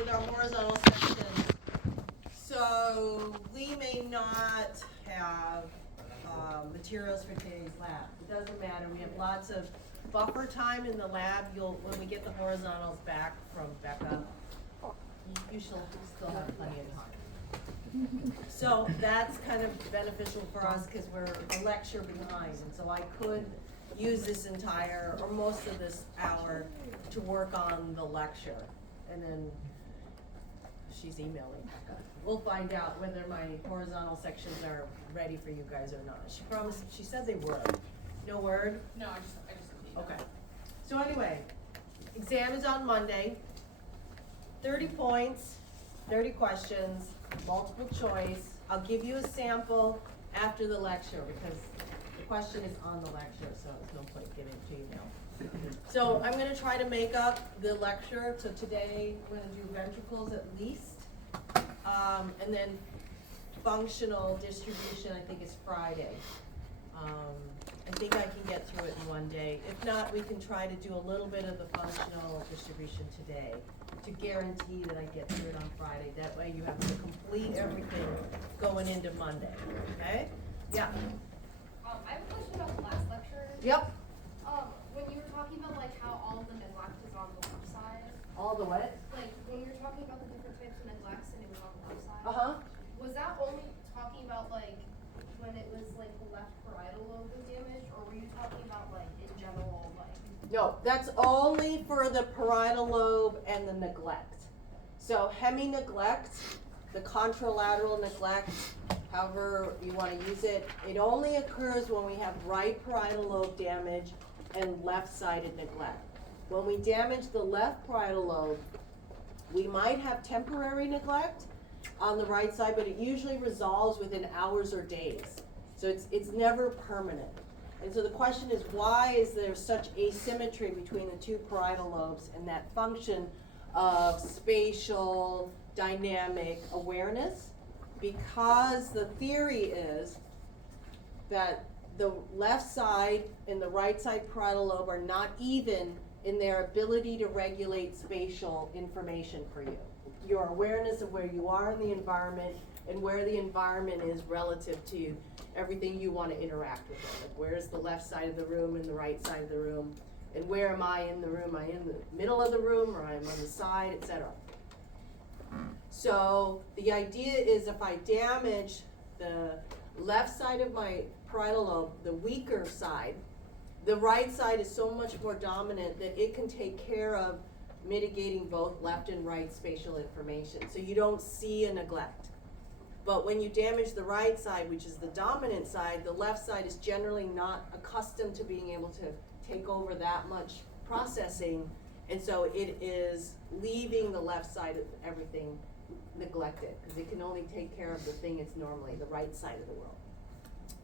with our horizontal section. So we may not have materials for today's lab. It doesn't matter. We have lots of buffer time in the lab. When we get the horizontals back from Becca, you shall still have plenty of time. So that's kind of beneficial for us because we're a lecture behind, and so I could use this entire or most of this hour to work on the lecture, and then she's emailing Becca. We'll find out whether my horizontal sections are ready for you guys or not. She promised. She said they were. No word? No, I just Okay. So anyway, exam is on Monday. 30 points, 30 questions, multiple choice. I'll give you a sample after the lecture because the question is on the lecture, so there's no point giving it to you now. So I'm gonna try to make up the lecture. So today we're gonna do ventricles at least. And then functional distribution, I think is Friday. I think I can get through it in one day. If not, we can try to do a little bit of the functional distribution today to guarantee that I get through it on Friday. That way you have to complete everything going into Monday, okay? Yeah. I have a question about the last lecture. Yep. When you were talking about like how all the neglect is on the left side, All the what? like when you were talking about the different types of neglects and it was on the left side, Uh-huh. was that only talking about like when it was like the left parietal lobe was damaged, or were you talking about like in general, like? No, that's only for the parietal lobe and the neglect. So hemi-neglect, the contralateral neglect, however you want to use it, it only occurs when we have right parietal lobe damage and left-sided neglect. When we damage the left parietal lobe, we might have temporary neglect on the right side, but it usually resolves within hours or days. So it's never permanent. And so the question is, why is there such asymmetry between the two parietal lobes and that function of spatial dynamic awareness? Because the theory is that the left side and the right side parietal lobe are not even in their ability to regulate spatial information for you. Your awareness of where you are in the environment and where the environment is relative to everything you want to interact with it. Like where's the left side of the room and the right side of the room, and where am I in the room? Am I in the middle of the room, or I'm on the side, etc. So the idea is if I damage the left side of my parietal lobe, the weaker side, the right side is so much more dominant that it can take care of mitigating both left and right spatial information. So you don't see a neglect. But when you damage the right side, which is the dominant side, the left side is generally not accustomed to being able to take over that much processing. And so it is leaving the left side of everything neglected because it can only take care of the thing it's normally, the right side of the world.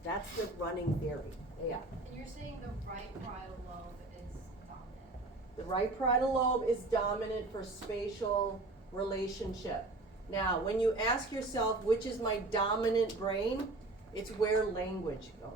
That's the running theory. Yeah. And you're saying the right parietal lobe is dominant. The right parietal lobe is dominant for spatial relationship. Now, when you ask yourself, which is my dominant brain, it's where language goes.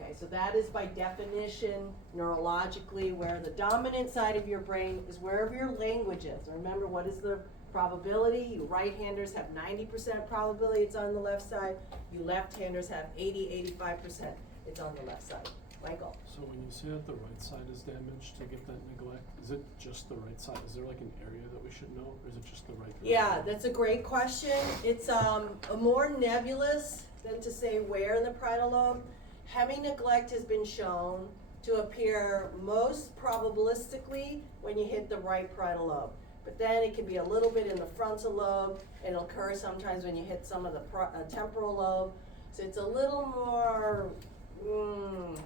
Okay, so that is by definition, neurologically, where the dominant side of your brain is wherever your language is. Remember, what is the probability? You right-handers have 90% probability it's on the left side. You left-handers have 80-85% it's on the left side. Michael? So when you say that the right side is damaged to get that neglect, is it just the right side? Is there like an area that we should know, or is it just the right? Yeah, that's a great question. It's a more nebulous than to say where in the parietal lobe. Hemi-neglect has been shown to appear most probabilistically when you hit the right parietal lobe. But then it can be a little bit in the frontal lobe. It'll occur sometimes when you hit some of the temporal lobe. So it's a little more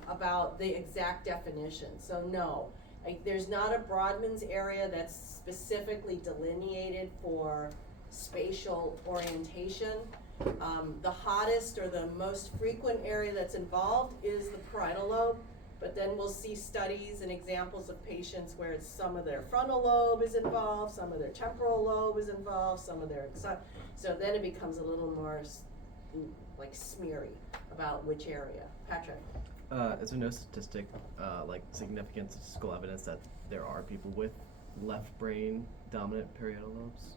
about the exact definition. So no, there's not a Brodmann's area that's specifically delineated for spatial orientation. The hottest or the most frequent area that's involved is the parietal lobe, but then we'll see studies and examples of patients where it's some of their frontal lobe is involved, some of their temporal lobe is involved, some of their, so then it becomes a little more like smeary about which area. Patrick? Is there no statistic, like significant statistical evidence that there are people with left brain dominant parietal lobes?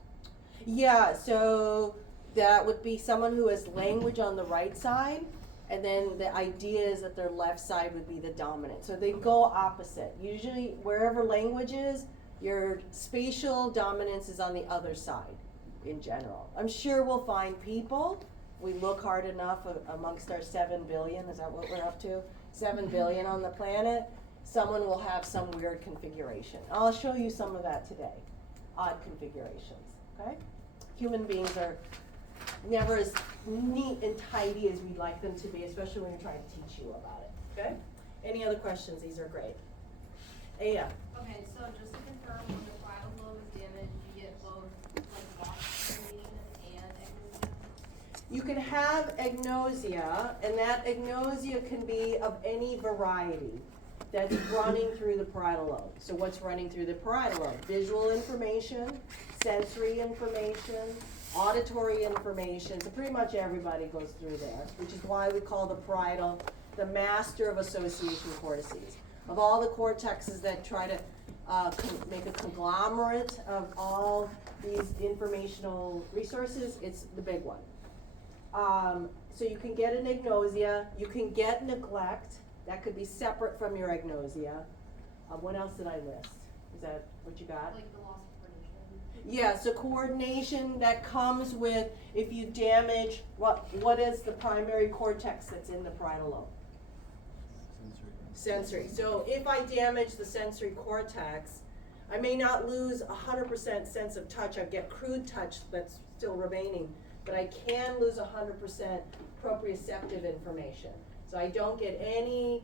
Yeah, so that would be someone who has language on the right side, and then the idea is that their left side would be the dominant. So they go opposite. Usually, wherever language is, your spatial dominance is on the other side in general. I'm sure we'll find people. We look hard enough amongst our 7 billion, is that what we're up to? 7 billion on the planet. Someone will have some weird configuration. I'll show you some of that today. Odd configurations, okay? Human beings are never as neat and tidy as we'd like them to be, especially when you're trying to teach you about it, okay? Any other questions? These are great. Aya. Okay, so just to confirm, when the parietal lobe is damaged, you get both like loss information and agnosia? You can have agnosia, and that agnosia can be of any variety that's running through the parietal lobe. So what's running through the parietal lobe? Visual information, sensory information, auditory information. So pretty much everybody goes through there, which is why we call the parietal the master of association cortices. Of all the cortexes that try to make a conglomerate of all these informational resources, it's the big one. So you can get an agnosia, you can get neglect, that could be separate from your agnosia. What else did I list? Is that what you got? Like the loss of coordination? Yeah, so coordination that comes with if you damage, what is the primary cortex that's in the parietal lobe? Sensory. So if I damage the sensory cortex, I may not lose 100% sense of touch. I get crude touch that's still remaining, but I can lose 100% proprioceptive information. So I don't get any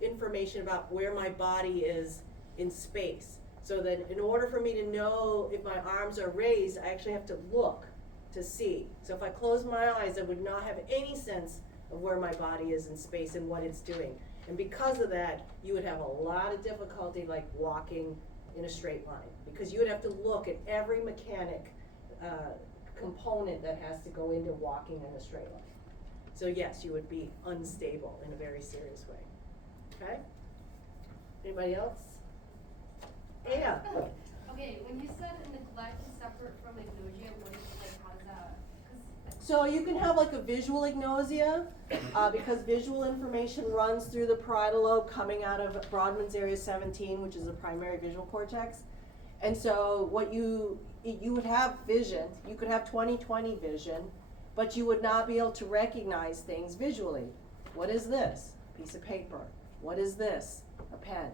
information about where my body is in space. So that in order for me to know if my arms are raised, I actually have to look to see. So if I close my eyes, I would not have any sense of where my body is in space and what it's doing. And because of that, you would have a lot of difficulty like walking in a straight line, because you would have to look at every mechanic component that has to go into walking in a straight line. So yes, you would be unstable in a very serious way. Okay? Anybody else? Yeah. Okay, when you said neglect is separate from agnosia, what is, like, how does that, 'cause So you can have like a visual agnosia, because visual information runs through the parietal lobe coming out of Brodmann's area 17, which is the primary visual cortex. And so what you would have vision, you could have 20/20 vision, but you would not be able to recognize things visually. What is this? Piece of paper. What is this? A pen.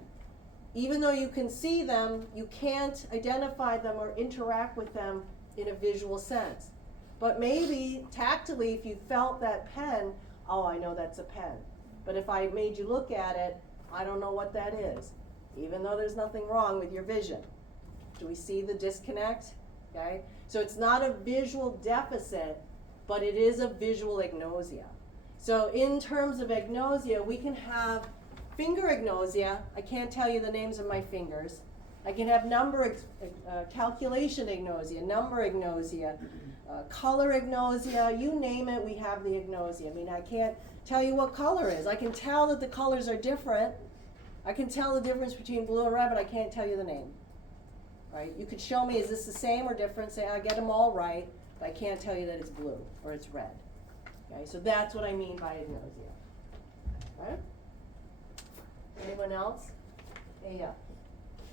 Even though you can see them, you can't identify them or interact with them in a visual sense. But maybe tactily, if you felt that pen, oh, I know that's a pen. But if I made you look at it, I don't know what that is, even though there's nothing wrong with your vision. Do we see the disconnect? Okay, so it's not a visual deficit, but it is a visual agnosia. So in terms of agnosia, we can have finger agnosia. I can't tell you the names of my fingers. I can have calculation agnosia, number agnosia, color agnosia, you name it, we have the agnosia. I mean, I can't tell you what color is. I can tell that the colors are different. I can tell the difference between blue and red, but I can't tell you the name. Right? You could show me, is this the same or different? Say, I get them all right, but I can't tell you that it's blue or it's red. Okay, so that's what I mean by agnosia. Right? Anyone else? Hey, yeah.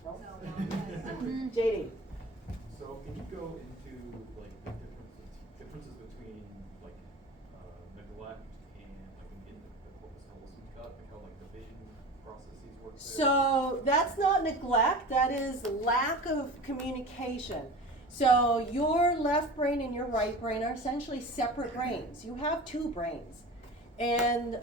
No? so now you guys- JD. So can you go into like the differences between like neglect and like in the corpus callosum gut, like how like the vision processes work there? So that's not neglect, that is lack of communication. So your left brain and your right brain are essentially separate brains. You have two brains, and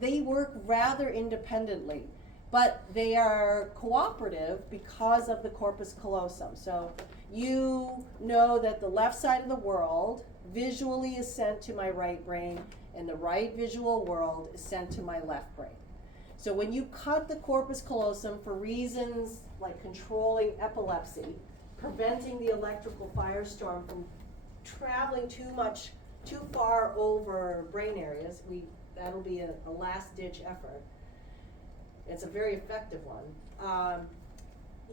they work rather independently, but they are cooperative because of the corpus callosum. So you know that the left side of the world visually is sent to my right brain, and the right visual world is sent to my left brain. So when you cut the corpus callosum for reasons like controlling epilepsy, preventing the electrical firestorm from traveling too far over brain areas, that'll be a last ditch effort. It's a very effective one.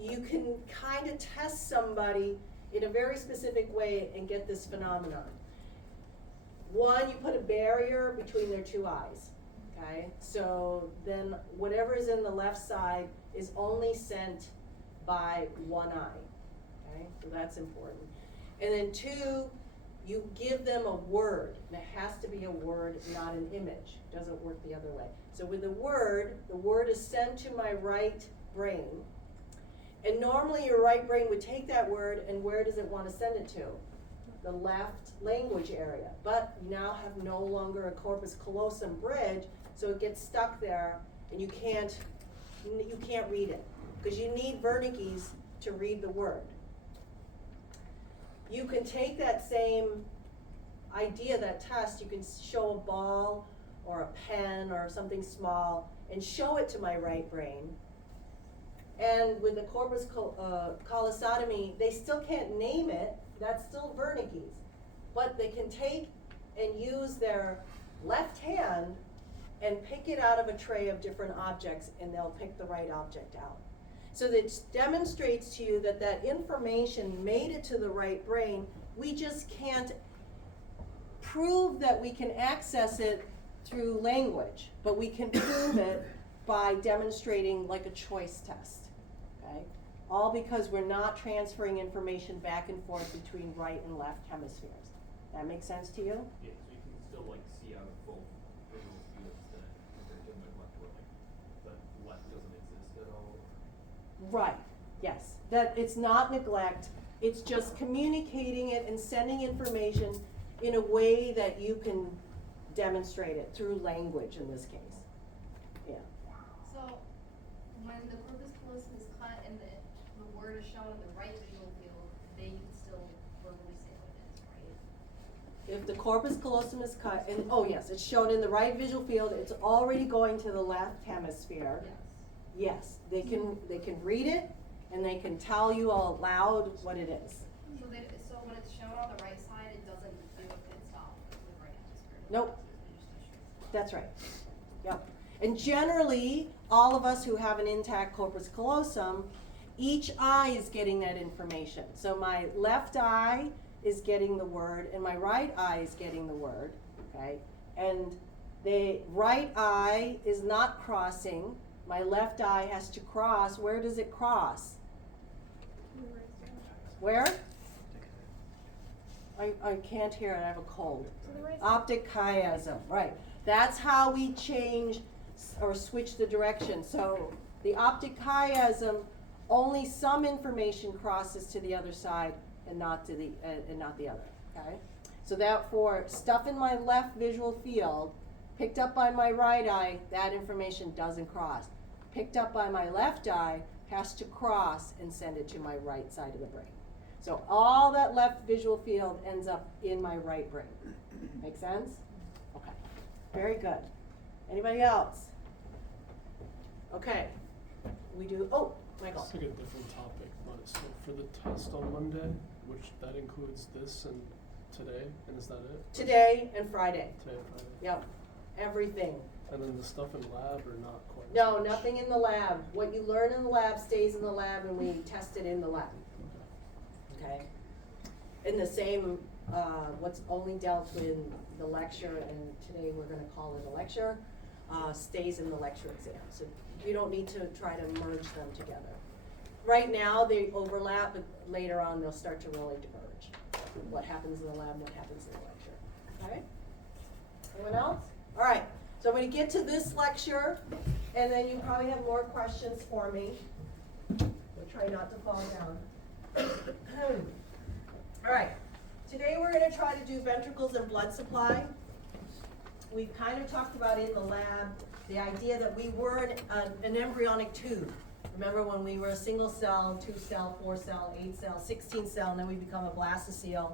You can kind of test somebody in a very specific way and get this phenomenon. One, you put a barrier between their two eyes, okay? So then whatever is in the left side is only sent by one eye, okay? So that's important. And then two, you give them a word, and it has to be a word, not an image. It doesn't work the other way. So with the word is sent to my right brain, and normally your right brain would take that word, and where does it want to send it to? The left language area. But you now have no longer a corpus callosum bridge, so it gets stuck there, and you can't read it, because you need Ventricles to read the word. You can take that same idea, that test, you can show a ball or a pen or something small and show it to my right brain. And with the corpus callosotomy, they still can't name it, that's still Ventricles. But they can take and use their left hand and pick it out of a tray of different objects, and they'll pick the right object out. So that demonstrates to you that that information made it to the right brain. We just can't prove that we can access it through language, but we can prove it by demonstrating like a choice test, okay? All because we're not transferring information back and forth between right and left hemispheres. That make sense to you? Yeah, so you can still like see out of both visual fields then compared to neglect where like the left doesn't exist at all. Right, yes. That it's not neglect, it's just communicating it and sending information in a way that you can demonstrate it through language in this case. Yeah. So, when the corpus callosum is cut and the word is shown in the right visual field, they can still verbally say what it is, right? If the corpus callosum is cut, and oh yes, it's shown in the right visual field, it's already going to the left hemisphere. Yes. Yes, they can read it and they can tell you out loud what it is. So when it's shown on the right side, it doesn't do a pit stop with the right hemisphere. Nope. It just goes straight. That's right. Yep. And generally, all of us who have an intact corpus callosum, each eye is getting that information. So my left eye is getting the word and my right eye is getting the word, okay? And the right eye is not crossing. My left eye has to cross. Where does it cross? Where? I can't hear it, I have a cold. Optic chiasm, right. That's how we change or switch the direction. So the optic chiasm, only some information crosses to the other side and not to the other, okay? So therefore, stuff in my left visual field, picked up by my right eye, that information doesn't cross. Picked up by my left eye, has to cross and send it to my right side of the brain. So all that left visual field ends up in my right brain. Make sense? Okay, very good. Anybody else? Okay, we do, oh, Michael. It's like a different topic, but so for the test on Monday, which that includes this and today, and is that it? Today and Friday, Today and Friday. yep, everything. And then the stuff in lab or not quite? as No, much? nothing in the lab. What you learn in the lab stays in the lab and we test it in the lab, okay? In the same, what's only dealt with in the lecture, and today we're gonna call it a lecture, stays in the lecture exam. So you don't need to try to merge them together. Right now, they overlap, but later on, they'll start to really diverge. What happens in the lab, what happens in the lecture, okay? Anyone else? All right, so I'm gonna get to this lecture, and then you probably have more questions for me. We'll try not to fall down. All right, today we're gonna try to do ventricles and blood supply. We've kind of talked about in the lab, the idea that we were an embryonic tube. Remember when we were a single cell, 2 cell, 4 cell, 8 cell, 16 cell, and then we become a blastocele.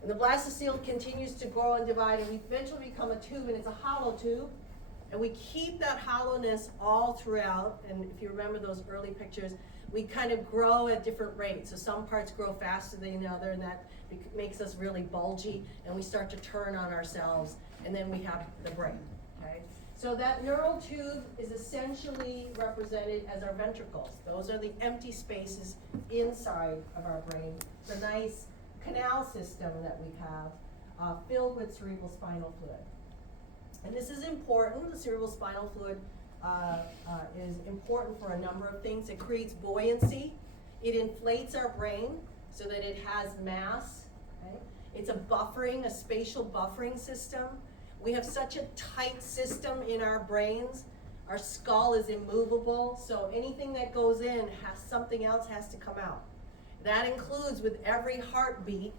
And the blastocele continues to grow and divide, and we eventually become a tube, and it's a hollow tube. And we keep that hollowness all throughout, and if you remember those early pictures, we kind of grow at different rates. So some parts grow faster than the other, and that makes us really bulgy, and we start to turn on ourselves, and then we have the brain, okay? So that neural tube is essentially represented as our ventricles. Those are the empty spaces inside of our brain. It's a nice canal system that we have filled with cerebral spinal fluid. And this is important. The cerebral spinal fluid is important for a number of things. It creates buoyancy. It inflates our brain so that it has mass. Okay? It's a spatial buffering system. We have such a tight system in our brains. Our skull is immovable, so anything that goes in something else has to come out. That includes with every heartbeat,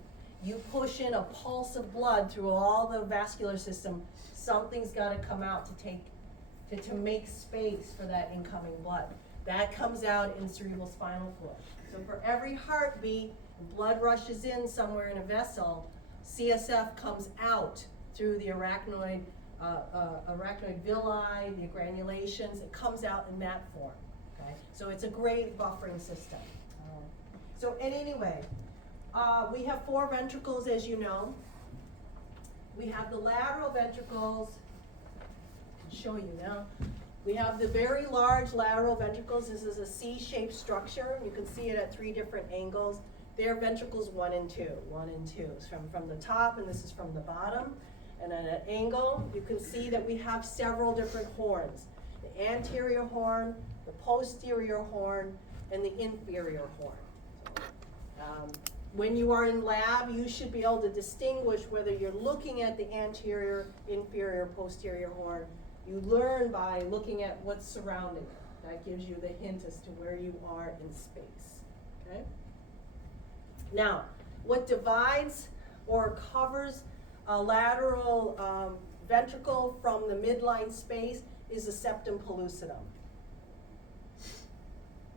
you push in a pulse of blood through all the vascular system. Something's got to come out to make space for that incoming blood. That comes out in cerebral spinal fluid. So for every heartbeat, blood rushes in somewhere in a vessel, CSF comes out through the arachnoid villi, the granulations. It comes out in that form. Okay, so it's a great buffering system. So anyway, we have 4 ventricles, as you know. We have the lateral ventricles. I can show you now. We have the very large lateral ventricles. This is a C-shaped structure. You can see it at 3 different angles. They're ventricles 1 and 2. 1 and 2. It's from the top, and this is from the bottom. And at an angle, you can see that we have several different horns. The anterior horn, the posterior horn, and the inferior horn. When you are in lab, you should be able to distinguish whether you're looking at the anterior, inferior, posterior horn. You learn by looking at what's surrounding it. That gives you the hint as to where you are in space. Okay? Now, what divides or covers a lateral ventricle from the midline space is the septum pellucidum.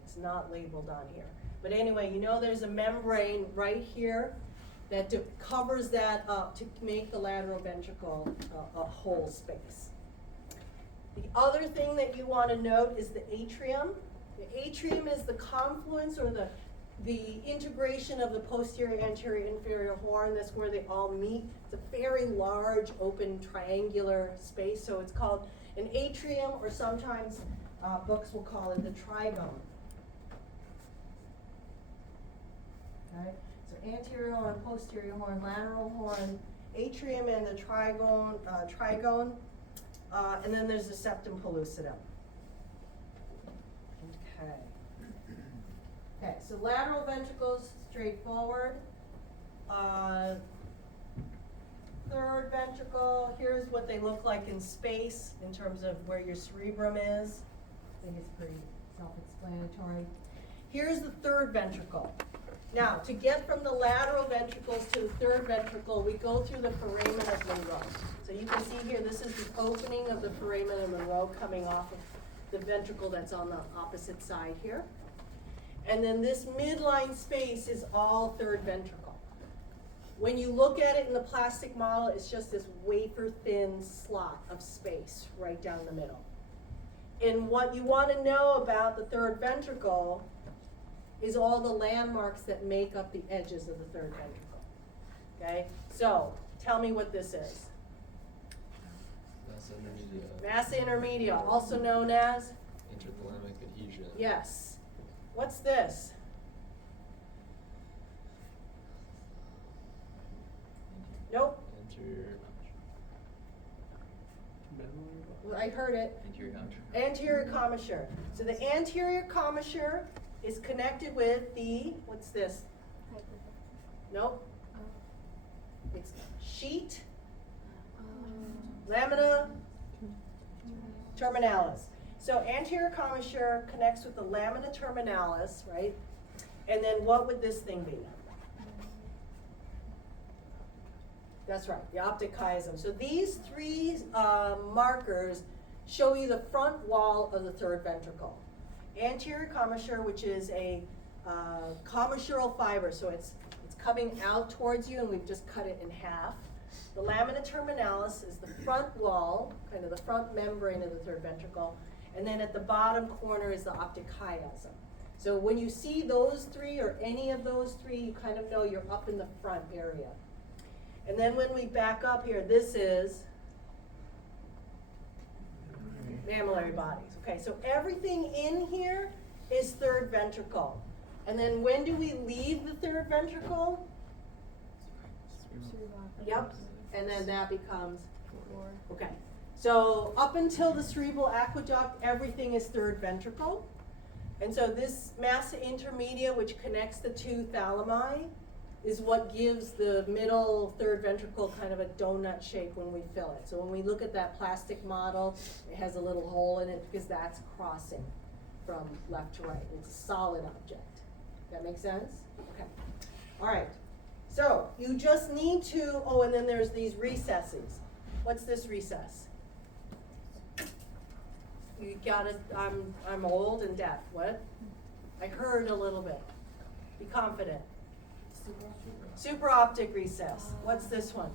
It's not labeled on here. But anyway, you know there's a membrane right here that covers that up to make the lateral ventricle a whole space. The other thing that you want to note is the atrium. The atrium is the confluence or the integration of the posterior, anterior, inferior horn. That's where they all meet. It's a very large, open, triangular space. So it's called an atrium, or sometimes books will call it the trigone. Okay? So anterior horn, posterior horn, lateral horn, atrium, and the trigone. And then there's the septum pellucidum. Okay. Okay, so lateral ventricles, straightforward. Third ventricle, here's what they look like in space in terms of where your cerebrum is. I think it's pretty self-explanatory. Here's the third ventricle. Now, to get from the lateral ventricles to the third ventricle, we go through the foramen of Monroe. So you can see here, this is the opening of the foramen of Monroe coming off of the ventricle that's on the opposite side here. And then this midline space is all third ventricle. When you look at it in the plastic model, it's just this wafer-thin slot of space right down the middle. And what you want to know about the third ventricle is all the landmarks that make up the edges of the third ventricle. Okay? So, tell me what this is. Massa intermedia, also known as? Interthalamic adhesion. Yes. What's this? Nope. Anterior. Well, I heard it. Anterior commissure. Anterior commissure. So the anterior commissure is connected with the, what's this? Nope. It's sheet, lamina terminalis. So anterior commissure connects with the lamina terminalis, right? And then what would this thing be? That's right, the optic chiasm. So these 3 markers show you the front wall of the third ventricle. Anterior commissure, which is a commissural fiber, so it's coming out towards you, and we've just cut it in half. The lamina terminalis is the front wall, kind of the front membrane of the third ventricle, and then at the bottom corner is the optic chiasm. So when you see those 3 or any of those 3, you kind of know you're up in the front area. And then when we back up here, this is Mammillary bodies. Okay, so everything in here is third ventricle. And then when do we leave the third ventricle? Yep, and then that becomes four. Okay, so up until the cerebral aqueduct, everything is third ventricle. And so this massa intermedia, which connects the two thalami, is what gives the middle third ventricle kind of a donut shape when we fill it. So when we look at that plastic model, it has a little hole in it because that's crossing from left to right. It's a solid object. That make sense? Okay. All right. So you just need to, oh, and then there's these recesses. What's this recess? You got it. I'm old and deaf. What? I heard a little bit. Be confident. Supraoptic recess. What's this one?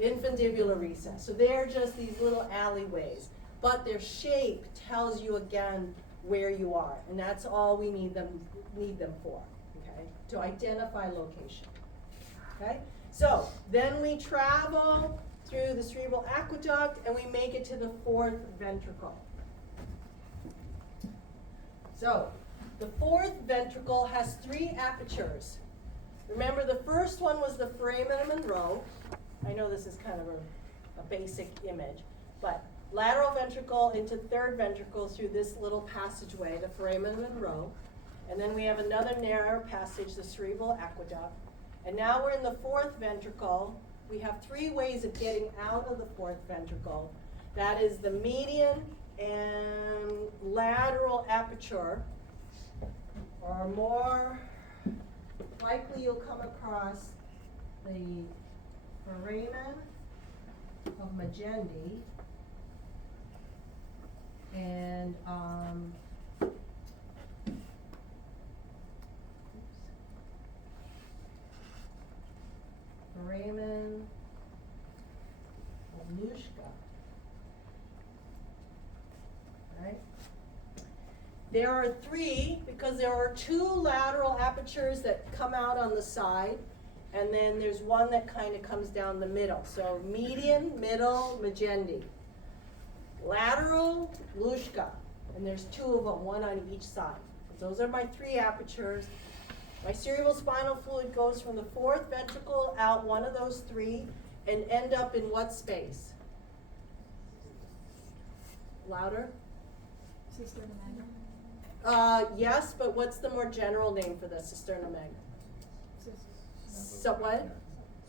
Infundibular recess. So they're just these little alleyways, but their shape tells you again where you are, and that's all we need them for. Okay, to identify location. Okay, so then we travel through the cerebral aqueduct and we make it to the fourth ventricle. So the fourth ventricle has three apertures. Remember, the first one was the foramen Monroe. I know this is kind of a basic image, but lateral ventricle into third ventricle through this little passageway, the foramen Monroe. And then we have another narrow passage, the cerebral aqueduct. And now we're in the fourth ventricle. We have three ways of getting out of the fourth ventricle. That is the median and lateral aperture, or more likely you'll come across the foramen of Magendie and foramen of Luschka. Right? There are three, because there are two lateral apertures that come out on the side, and then there's one that kind of comes down the middle. So median, middle, Magendie. Lateral, Luschka. And there's two of them, one on each side. Those are my three apertures. My cerebral spinal fluid goes from the fourth ventricle out one of those three and end up in what space? Louder? Yes, but what's the more general name for this, cisterna magna? What?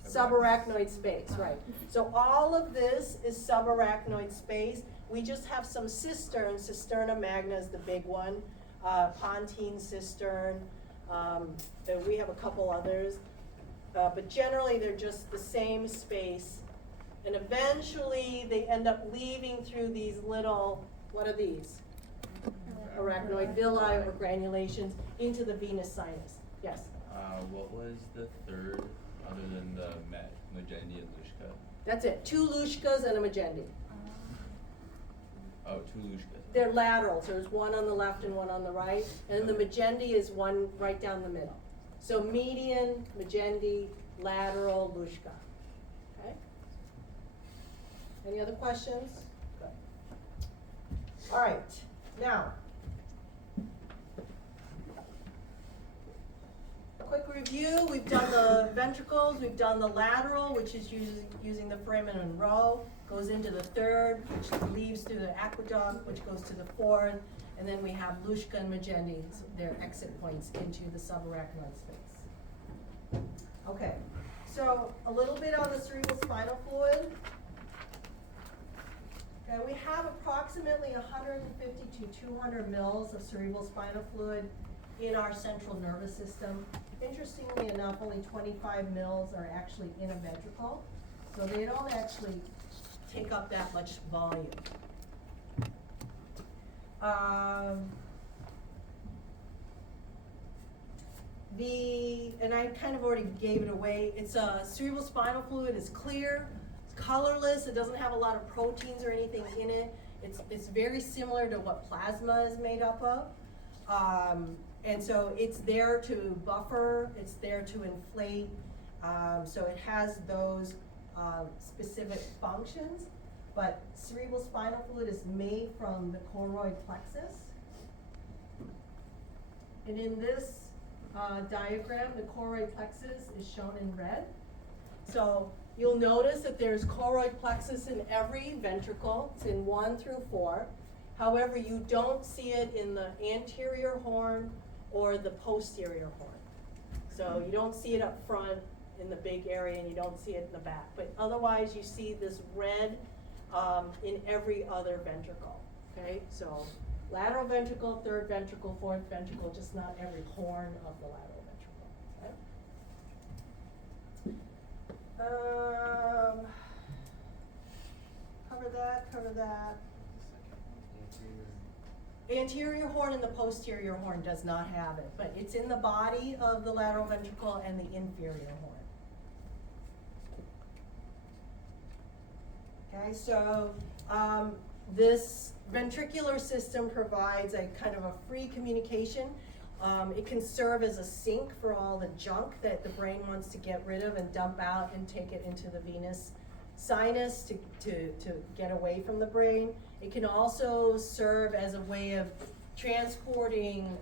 Subarachnoid space, right. So all of this is subarachnoid space. We just have some cisterns. Cisterna magna is the big one. Pontine cistern. We have a couple others. But generally they're just the same space. And eventually they end up leaving through these little, what are these? Arachnoid villi or granulations into the venous sinus. Yes? What was the third other than the Magendie and Luschka? That's it. Two Luschkas and a Magendie. Oh, two Luschkas. They're laterals. There's one on the left and one on the right. And the Magendie is one right down the middle. So median, Magendie, lateral, Luschka. Okay? Any other questions? Good. All right. Now, quick review. We've done the ventricles. We've done the lateral, which is using the foramen Monroe. Goes into the third, which leaves through the aqueduct, which goes to the fourth. And then we have Luschka and Magendie, their exit points into the subarachnoid space. Okay, so a little bit on the cerebral spinal fluid. Okay, we have approximately 150 to 200 mils of cerebral spinal fluid in our central nervous system. Interestingly enough, only 25 mils are actually in a ventricle, so they don't actually take up that much volume. And I kind of already gave it away, it's cerebral spinal fluid is clear, it's colorless, it doesn't have a lot of proteins or anything in it. It's very similar to what plasma is made up of. And so it's there to buffer, it's there to inflate, so it has those specific functions. but cerebral spinal fluid is made from the choroid plexus. And in this diagram, the choroid plexus is shown in red. So you'll notice that there's choroid plexus in every ventricle. It's in 1 through 4. However, you don't see it in the anterior horn or the posterior horn. So you don't see it up front in the big area, and you don't see it in the back. But otherwise, you see this red in every other ventricle. Okay, so lateral ventricle, third ventricle, fourth ventricle, just not every horn of the lateral ventricle. Okay? Cover that. Anterior horn and the posterior horn does not have it, but it's in the body of the lateral ventricle and the inferior horn. Okay, so this ventricular system provides a kind of a free communication. It can serve as a sink for all the junk that the brain wants to get rid of and dump out and take it into the venous sinus to get away from the brain. It can also serve as a way of transporting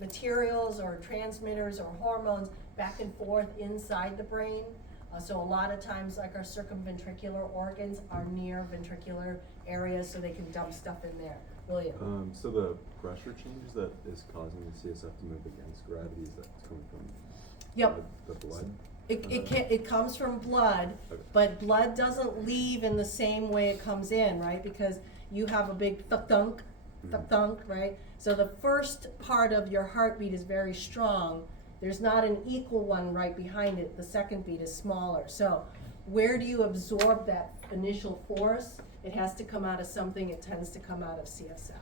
materials or transmitters or hormones back and forth inside the brain. So a lot of times, like our circumventricular organs are near ventricular areas, so they can dump stuff in there. William? So the pressure changes that is causing the CSF to move against gravity, is that coming from Yep. the blood? It comes from blood, Okay. but blood doesn't leave in the same way it comes in, right? Because you have a big thunk, right? So the first part of your heartbeat is very strong. There's not an equal one right behind it. The second beat is smaller. So where do you absorb that initial force? It has to come out of something. It tends to come out of CSF.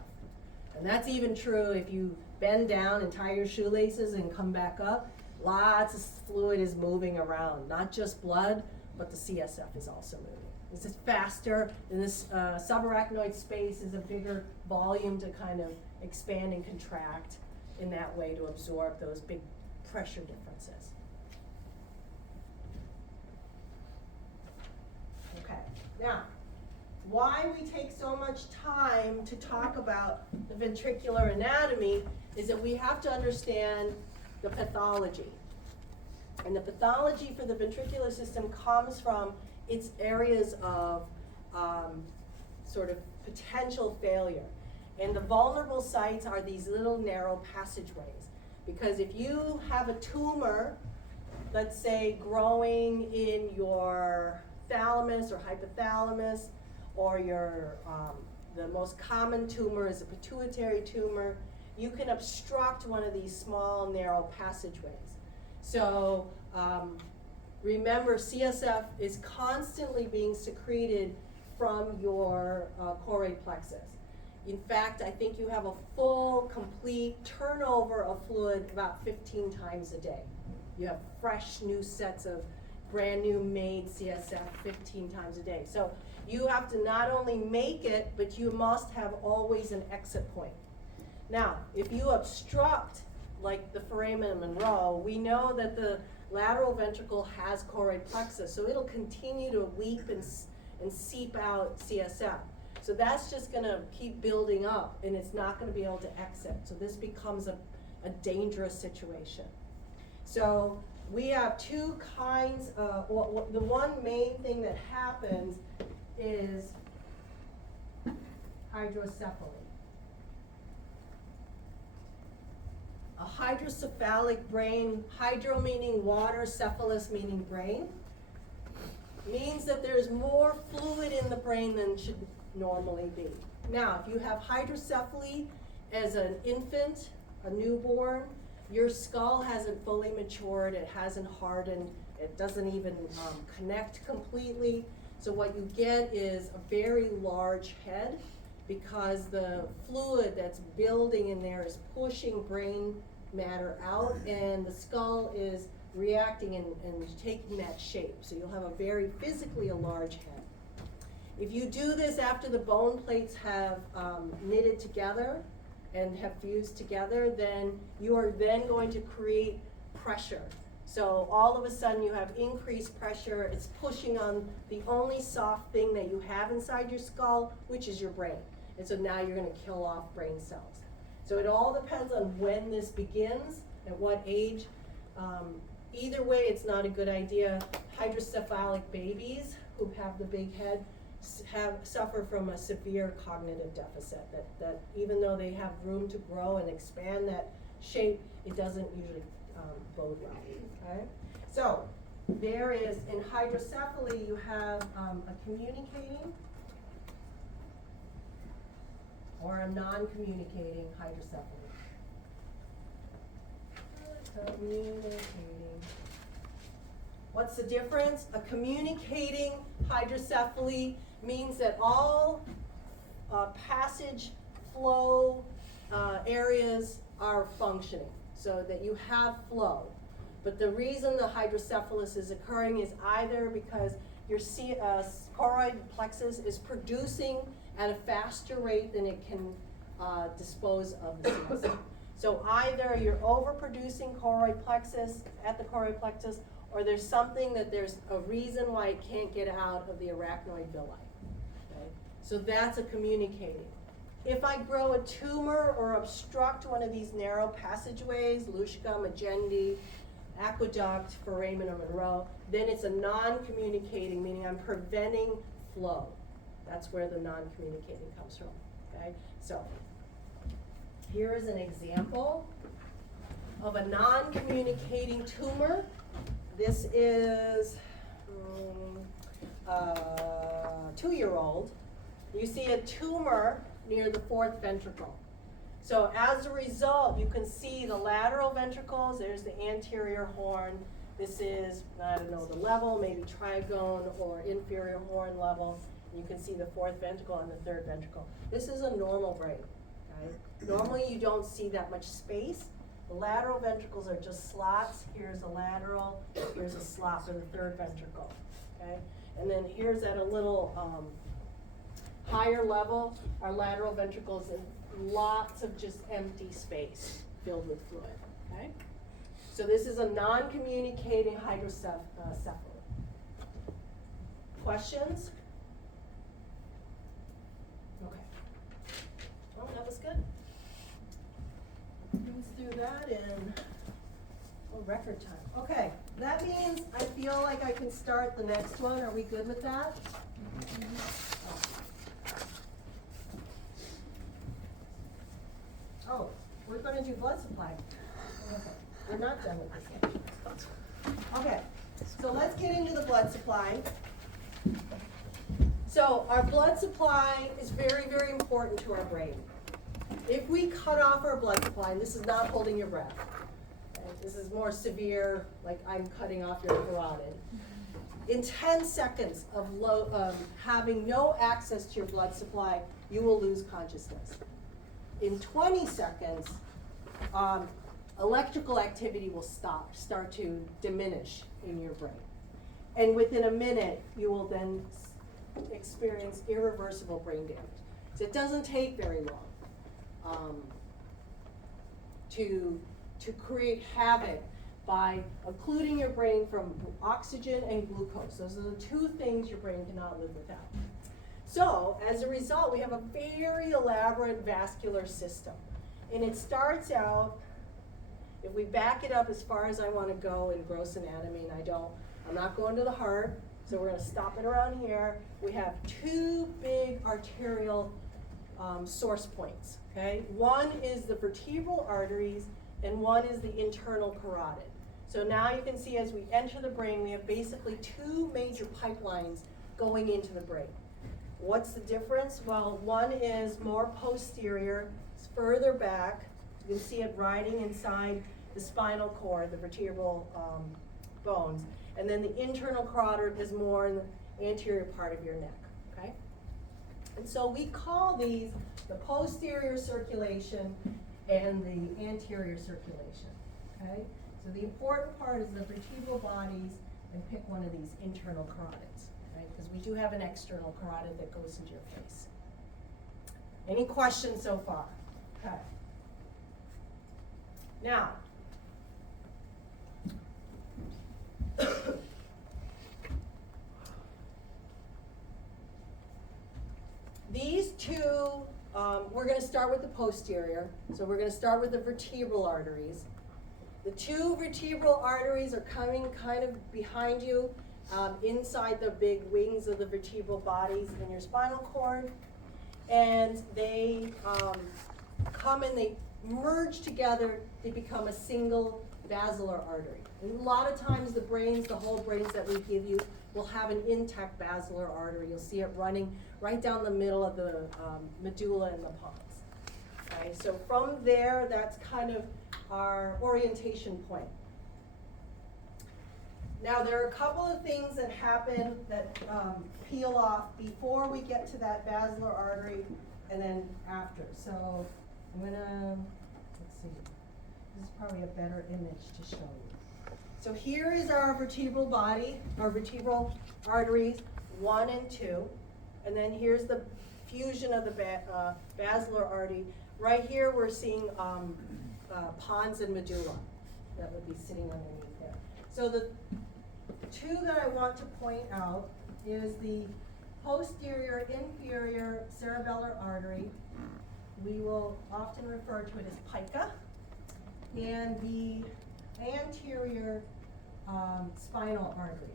And that's even true if you bend down and tie your shoelaces and come back up. Lots of fluid is moving around, not just blood, but the CSF is also moving. This is faster, and this subarachnoid space is a bigger volume to kind of expand and contract in that way to absorb those big pressure differences. Okay, now, why we take so much time to talk about the ventricular anatomy is that we have to understand the pathology. And the pathology for the ventricular system comes from its areas of sort of potential failure. And the vulnerable sites are these little narrow passageways. Because if you have a tumor, let's say growing in your thalamus or hypothalamus, or your, the most common tumor is a pituitary tumor, you can obstruct one of these small narrow passageways. So remember, CSF is constantly being secreted from your choroid plexus. In fact, I think you have a full, complete turnover of fluid about 15 times a day. You have fresh new sets of brand new made CSF 15 times a day. So you have to not only make it, but you must have always an exit point. Now, if you obstruct, like the foramen Monroe, we know that the lateral ventricle has choroid plexus, so it'll continue to leak and seep out CSF. So that's just gonna keep building up, and it's not gonna be able to exit. So this becomes a dangerous situation. So we have two kinds of, the one main thing that happens is hydrocephaly. A hydrocephalic brain, hydro meaning water, cephalus meaning brain, means that there's more fluid in the brain than should normally be. Now, if you have hydrocephaly as an infant, a newborn, your skull hasn't fully matured, it hasn't hardened, it doesn't even connect completely. So what you get is a very large head, because the fluid that's building in there is pushing brain matter out, and the skull is reacting and taking that shape. So you'll have a very physically a large head. If you do this after the bone plates have knitted together and have fused together, then you are then going to create pressure. So all of a sudden you have increased pressure, it's pushing on the only soft thing that you have inside your skull, which is your brain. And so now you're gonna kill off brain cells. So it all depends on when this begins, at what age. Either way, it's not a good idea. Hydrocephalic babies who have the big head suffer from a severe cognitive deficit, that even though they have room to grow and expand that shape, it doesn't usually bode well, okay? So there is, in hydrocephaly, you have a communicating or a non-communicating hydrocephaly. Communicating. What's the difference? A communicating hydrocephaly means that all passage flow areas are functioning, so that you have flow. But the reason the hydrocephalus is occurring is either because your choroid plexus is producing at a faster rate than it can dispose of the CSF. So either you're overproducing choroid plexus at the choroid plexus, or there's something that there's a reason why it can't get out of the arachnoid villi. Okay? So that's a communicating. If I grow a tumor or obstruct one of these narrow passageways, Luschka, Magendie, aqueduct, foramen or Monroe, then it's a non-communicating, meaning I'm preventing flow. That's where the non-communicating comes from, okay? So, here is an example of a non-communicating tumor. This is a 2-year-old. You see a tumor near the 4th ventricle. So as a result, you can see the lateral ventricles, there's the anterior horn. This is, I don't know, the level, maybe trigone or inferior horn level. You can see the 4th ventricle and the 3rd ventricle. This is a normal brain, okay? Normally you don't see that much space. The lateral ventricles are just slots. Here's a lateral, here's a slot for the 3rd ventricle, okay? And then here's at a little higher level, our lateral ventricles and lots of just empty space filled with fluid, okay? So this is a non-communicating hydrocephaly. Questions? Okay. Well, that was good. Let's do that in record time. Okay, that means I feel like I can start the next one. Are we good with that? Oh, we're gonna do blood supply. Okay. We're not done with this yet. Okay, so let's get into the blood supply. So our blood supply is very, very important to our brain. If we cut off our blood supply, and this is not holding your breath, okay, this is more severe, like I'm cutting off your carotid. In 10 seconds of having no access to your blood supply, you will lose consciousness. In 20 seconds, electrical activity will start to diminish in your brain. And within a minute, you will then experience irreversible brain damage. So it doesn't take very long to create havoc by occluding your brain from oxygen and glucose. Those are the 2 things your brain cannot live without. So, as a result, we have a very elaborate vascular system. And it starts out, if we back it up as far as I want to go in gross anatomy, and I'm not going to the heart, so we're going to stop it around here. We have 2 big arterial source points, okay? One is the vertebral arteries, and one is the internal carotid. So now you can see as we enter the brain, we have basically 2 major pipelines going into the brain. What's the difference? Well, one is more posterior, it's further back. You can see it riding inside the spinal cord, the vertebral bones. And then the internal carotid is more in the anterior part of your neck, okay? And so we call these the posterior circulation and the anterior circulation, okay? So the important part is the vertebral bodies, and pick one of these internal carotids. Because we do have an external carotid that goes into your face. Any questions so far? Okay. Now, two, we're gonna start with the posterior, so we're gonna start with the vertebral arteries. The two vertebral arteries are coming kind of behind you, inside the big wings of the vertebral bodies in your spinal cord. And they come and they merge together, they become a single basilar artery. And a lot of times the brains, the whole brains that we give you, will have an intact basilar artery. You'll see it running right down the middle of the medulla and the pons. Okay, so from there, that's kind of our orientation point. Now, there are a couple of things that happen that peel off before we get to that basilar artery and then after. So I'm gonna, let's see, this is probably a better image to show you. So here is our vertebral body, our vertebral arteries, 1 and 2. And then here's the fusion of the basilar artery. Right here we're seeing pons and medulla that would be sitting underneath there. So the two that I want to point out is the posterior inferior cerebellar artery. We will often refer to it as pica. And the anterior spinal artery.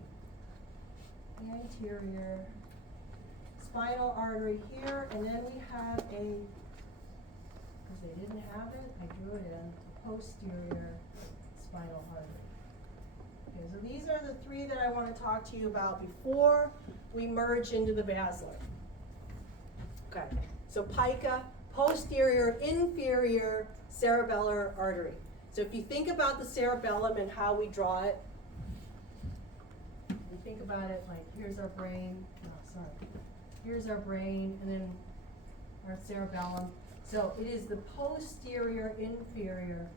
Anterior spinal artery here, and then we have a, because they didn't have it, I drew it in, posterior spinal artery. Okay, so these are the three that I want to talk to you about before we merge into the basilar. Okay, so pica, posterior inferior cerebellar artery. So if you think about the cerebellum and how we draw it, you think about it like, here's our brain, here's our brain, and then our cerebellum. So it is the posterior inferior,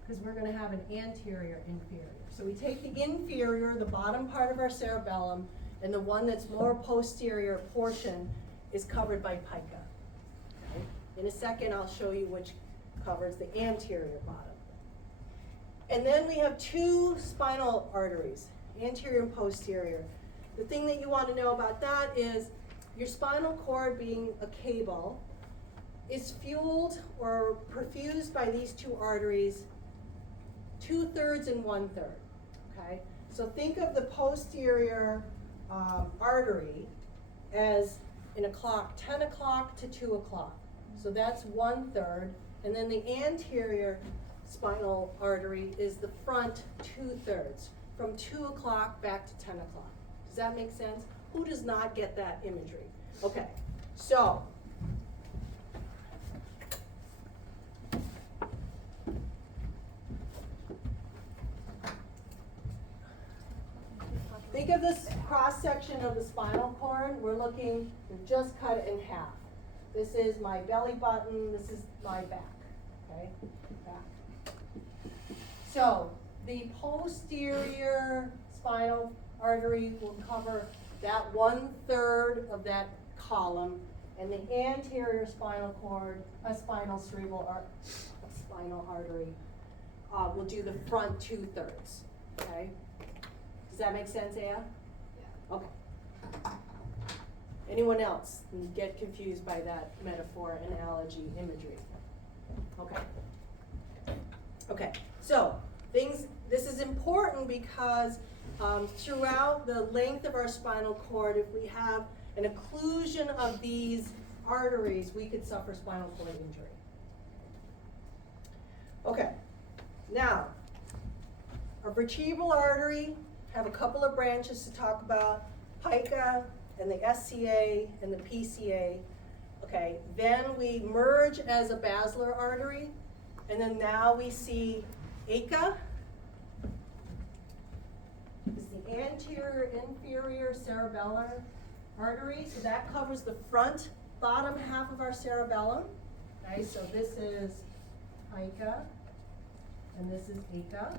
because we're going to have an anterior inferior. So we take the inferior, the bottom part of our cerebellum, and the one that's more posterior portion is covered by pica. Okay? In a second, I'll show you which covers the anterior bottom. And then we have two spinal arteries, anterior and posterior. The thing that you want to know about that is your spinal cord, being a cable, is fueled or perfused by these two arteries 2/3 and 1/3. Okay? So think of the posterior artery as in a clock, 10 o'clock to 2 o'clock. So that's 1/3. And then the anterior spinal artery is the front 2/3, from 2 o'clock back to 10 o'clock. Does that make sense? Who does not get that imagery? Okay, so think of this cross section of the spinal cord. We've just cut it in half. This is my belly button, this is my back. Okay, back. So the posterior spinal artery will cover that 1/3 of that column, and the anterior spinal cord, spinal artery, will do the front 2/3. Okay, does that make sense, Aya? Yeah. Okay. Anyone else get confused by that metaphor, analogy, imagery? Okay. Okay, so this is important because throughout the length of our spinal cord, if we have an occlusion of these arteries, we could suffer spinal cord injury. Okay, now, our vertebral artery have a couple of branches to talk about, pica and the SCA and the PCA. Okay, then we merge as a basilar artery, and then now we see ACA. Is the anterior inferior cerebellar artery, so that covers the front bottom half of our cerebellum. Okay, so this is pica, and this is ACA.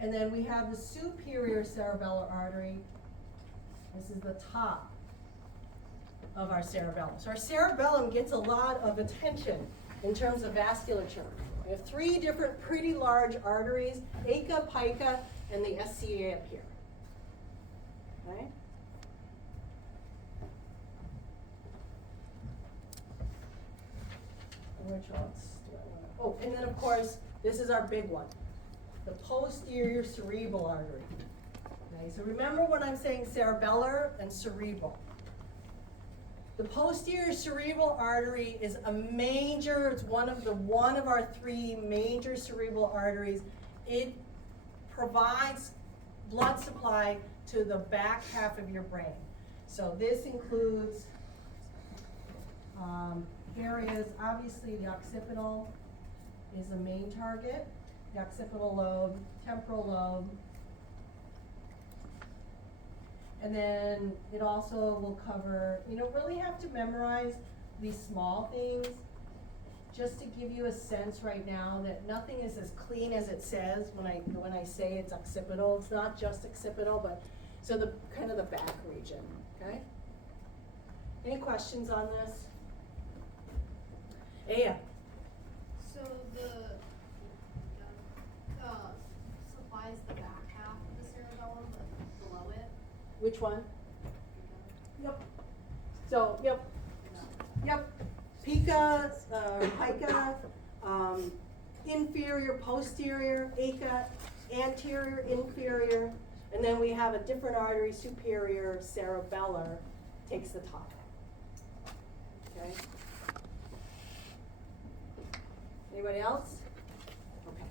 And then we have the superior cerebellar artery. This is the top of our cerebellum. So our cerebellum gets a lot of attention in terms of vasculature. We have three different pretty large arteries, ACA, pica, and the SCA up here. Okay? which else do I wanna, oh, and then of course, this is our big one, the posterior cerebral artery. Okay, so remember when I'm saying cerebellar and cerebral. The posterior cerebral artery is a major, it's one of our three major cerebral arteries. It provides blood supply to the back half of your brain. So this includes areas, obviously the occipital is the main target, the occipital lobe, temporal lobe. And then it also will cover, you don't really have to memorize these small things, just to give you a sense right now that nothing is as clean as it says when I say it's occipital. It's not just occipital, but so the kind of the back region, okay? Any questions on this? Yeah. So the, supplies the back half of the cerebellum, but below it? Which one? Yep. So, yep. Pica, pica, inferior, posterior, ACA, anterior, inferior, and then we have a different artery, superior, cerebellar, takes the top. Okay? Anybody else? Okay.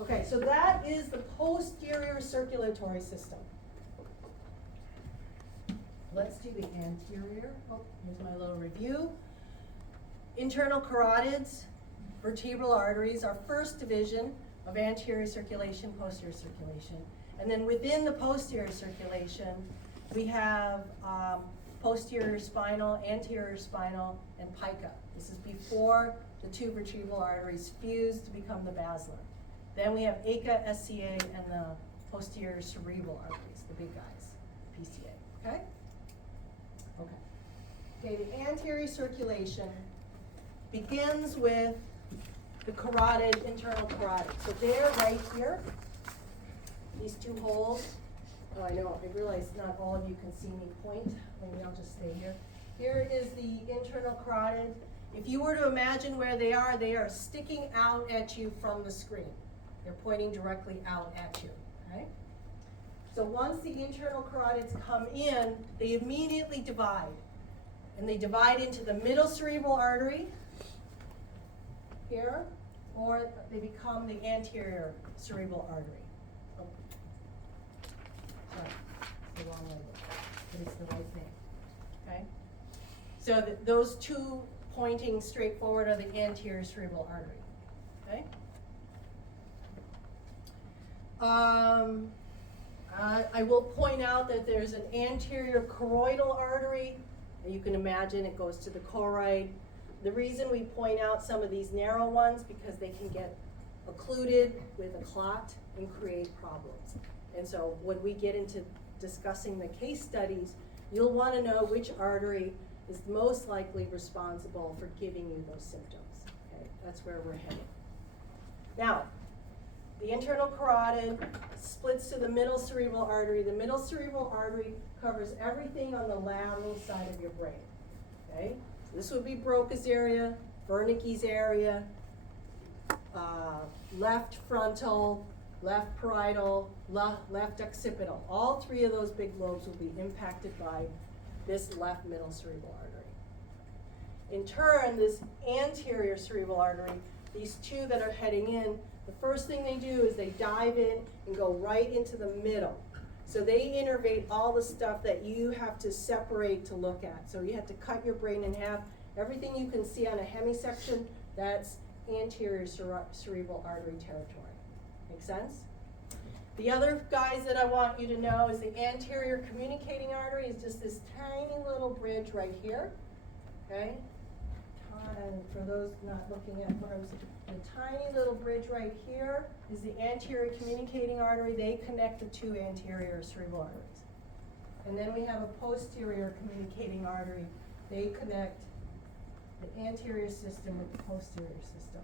Okay, so that is the posterior circulatory system. Let's do the anterior. Oh, here's my little review. Internal carotids, vertebral arteries, our first division of anterior circulation, posterior circulation. And then within the posterior circulation, we have posterior spinal, anterior spinal, and pica. This is before the two vertebral arteries fuse to become the basilar. Then we have ACA, SCA, and the posterior cerebral arteries, the big guys, PCA, okay? Okay, the anterior circulation begins with the carotid, internal carotid. So they're right here, these two holes. Oh, I know, I realize not all of you can see me point. Maybe I'll just stay here. Here is the internal carotid. If you were to imagine where they are sticking out at you from the screen. They're pointing directly out at you, okay? So once the internal carotids come in, they immediately divide. And they divide into the middle cerebral artery, here, or they become the anterior cerebral artery. Oh. Sorry, it's the wrong language, but it's the right thing, okay? So those two pointing straight forward are the anterior cerebral artery, okay? I will point out that there's an anterior choroidal artery. You can imagine it goes to the choroid. The reason we point out some of these narrow ones because they can get occluded with a clot and create problems. And so when we get into discussing the case studies, you'll want to know which artery is most likely responsible for giving you those symptoms. Okay, that's where we're headed. Now, the internal carotid splits to the middle cerebral artery. The middle cerebral artery covers everything on the lateral side of your brain. Okay? So this would be Broca's area, Wernicke's area, left frontal, left parietal, left occipital. All three of those big lobes will be impacted by this left middle cerebral artery. In turn, this anterior cerebral artery, these two that are heading in, the first thing they do is they dive in and go right into the middle. So they innervate all the stuff that you have to separate to look at. So you have to cut your brain in half. Everything you can see on a hemisection, that's anterior cerebral artery territory. Make sense? The other guys that I want you to know is the anterior communicating artery is just this tiny little bridge right here. Okay? And for those not looking at what I'm saying, the tiny little bridge right here is the anterior communicating artery. They connect the two anterior cerebral arteries. And then we have a posterior communicating artery. They connect the anterior system with the posterior system.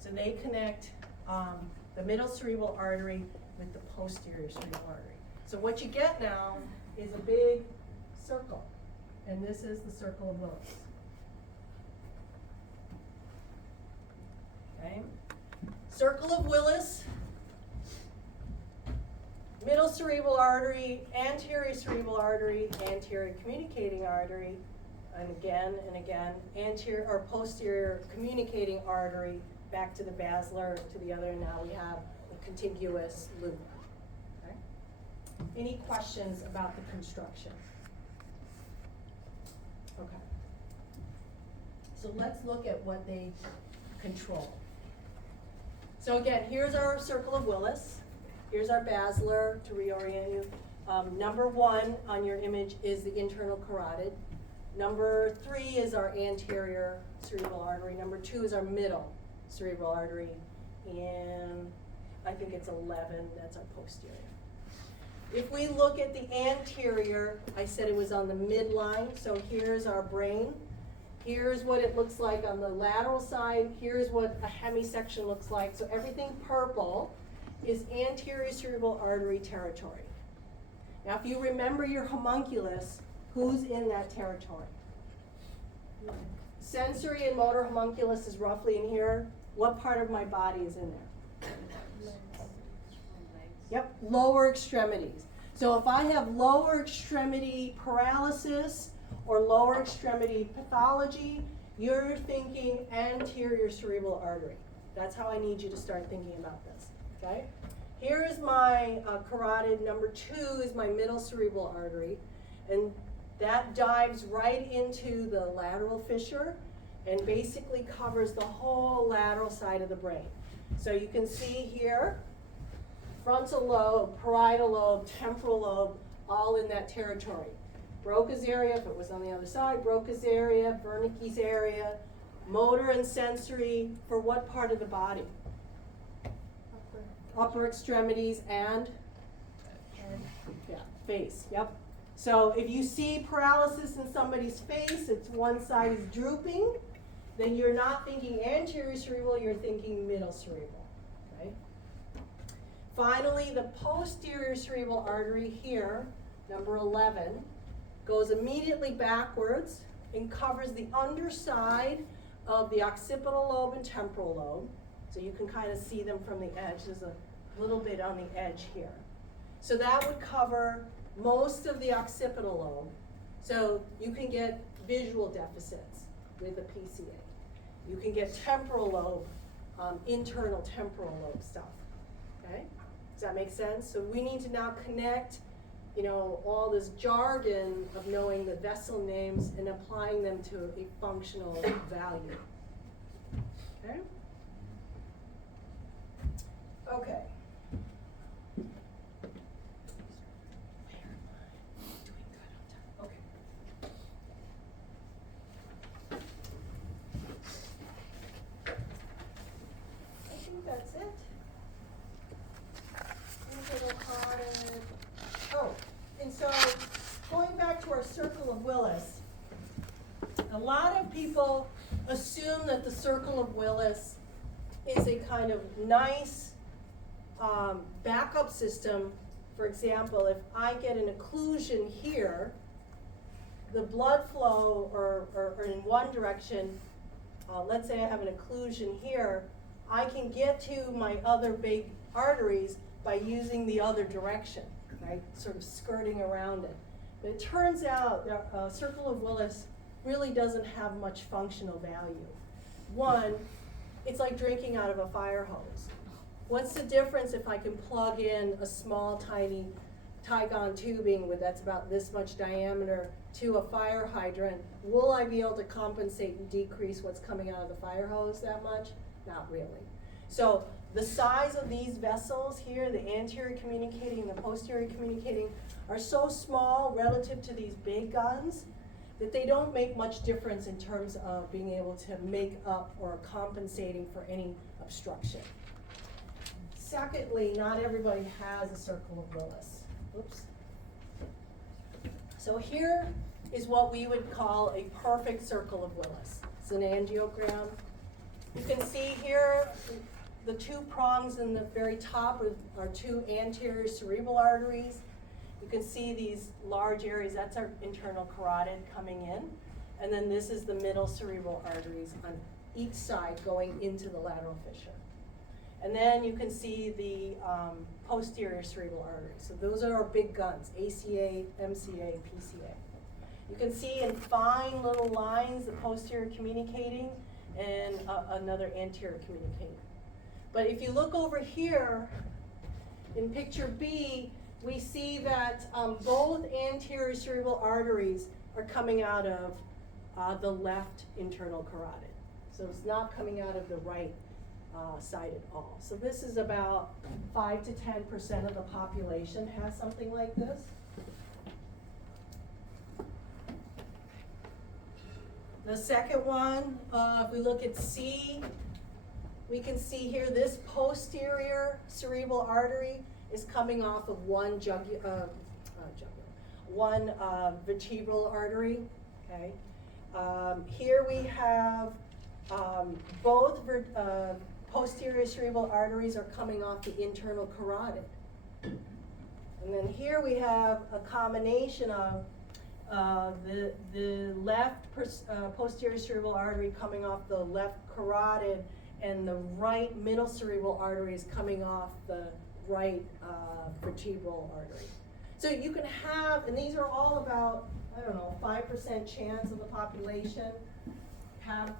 So they connect the middle cerebral artery with the posterior cerebral artery. So what you get now is a big circle. And this is the circle of Willis. Okay? Circle of Willis, middle cerebral artery, anterior cerebral artery, anterior communicating artery, and again, anterior or posterior communicating artery, back to the basilar, to the other, and now we have a contiguous loop. Okay? Any questions about the construction? Okay. So let's look at what they control. So again, here's our circle of Willis. Here's our basilar to reorient you. Number 1 on your image is the internal carotid. Number 3 is our anterior cerebral artery. Number 2 is our middle cerebral artery. And I think it's 11, that's our posterior. If we look at the anterior, I said it was on the midline, so here's our brain. Here's what it looks like on the lateral side. Here's what a hemisection looks like. So everything purple is anterior cerebral artery territory. Now, if you remember your homunculus, who's in that territory? Sensory and motor homunculus is roughly in here. What part of my body is in there? Yep, lower extremities. So if I have lower extremity paralysis or lower extremity pathology, you're thinking anterior cerebral artery. That's how I need you to start thinking about this, okay? Here is my carotid. Number 2 is my middle cerebral artery, and that dives right into the lateral fissure and basically covers the whole lateral side of the brain. So you can see here, frontal lobe, parietal lobe, temporal lobe, all in that territory. Broca's area, if it was on the other side, Broca's area, Wernicke's area, motor and sensory, for what part of the body? Upper extremities and yeah, face, yep. So if you see paralysis in somebody's face, it's one side is drooping, then you're not thinking anterior cerebral, you're thinking middle cerebral, okay? Finally, the posterior cerebral artery here, number 11, goes immediately backwards and covers the underside of the occipital lobe and temporal lobe. So you can kind of see them from the edge. There's a little bit on the edge here. So that would cover most of the occipital lobe. So you can get visual deficits with a PCA. You can get temporal lobe, internal temporal lobe stuff, okay? Does that make sense? So we need to now connect, you know, all this jargon of knowing the vessel names and applying them to a functional value, okay? Okay. That's it. Oh, and so going back to our circle of Willis, a lot of people assume that the circle of Willis is a kind of nice backup system. For example, if I get an occlusion here, the blood flow or in one direction, let's say I have an occlusion here, I can get to my other big arteries by using the other direction, right? Sort of skirting around it. But it turns out that circle of Willis really doesn't have much functional value. One, it's like drinking out of a fire hose. What's the difference if I can plug in a small, tiny Tygon tubing that's about this much diameter to a fire hydrant? Will I be able to compensate and decrease what's coming out of the fire hose that much? Not really. So the size of these vessels here, the anterior communicating and the posterior communicating, are so small relative to these big guns that they don't make much difference in terms of being able to make up or compensating for any obstruction. Secondly, not everybody has a circle of Willis. Oops. So here is what we would call a perfect circle of Willis. It's an angiogram. You can see here the two prongs in the very top are two anterior cerebral arteries. You can see these large areas, that's our internal carotid coming in. And then this is the middle cerebral arteries on each side going into the lateral fissure. And then you can see the posterior cerebral artery. So those are our big guns, ACA, MCA, PCA. You can see in fine little lines the posterior communicating and another anterior communicating. But if you look over here in picture B, we see that both anterior cerebral arteries are coming out of the left internal carotid. So it's not coming out of the right side at all. So this is about 5 to 10% of the population has something like this. The second one, if we look at C, we can see here this posterior cerebral artery is coming off of one vertebral artery. Okay. Here we have both posterior cerebral arteries are coming off the internal carotid. And then here we have a combination of the left posterior cerebral artery coming off the left carotid, and the right middle cerebral artery is coming off the right vertebral artery. So you can have, and these are all about, I don't know, 5% chance of the population have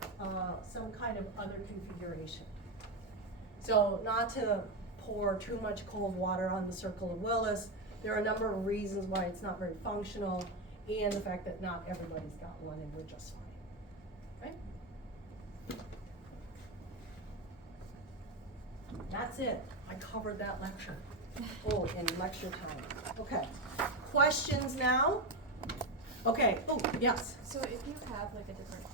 some kind of other configuration. So not to pour too much cold water on the circle of Willis, there are a number of reasons why it's not very functional, and the fact that not everybody's got one and we're just fine, right? That's it, I covered that lecture. Oh, in lecture time, okay. Questions now? Okay, oh, yes. So if you have like a different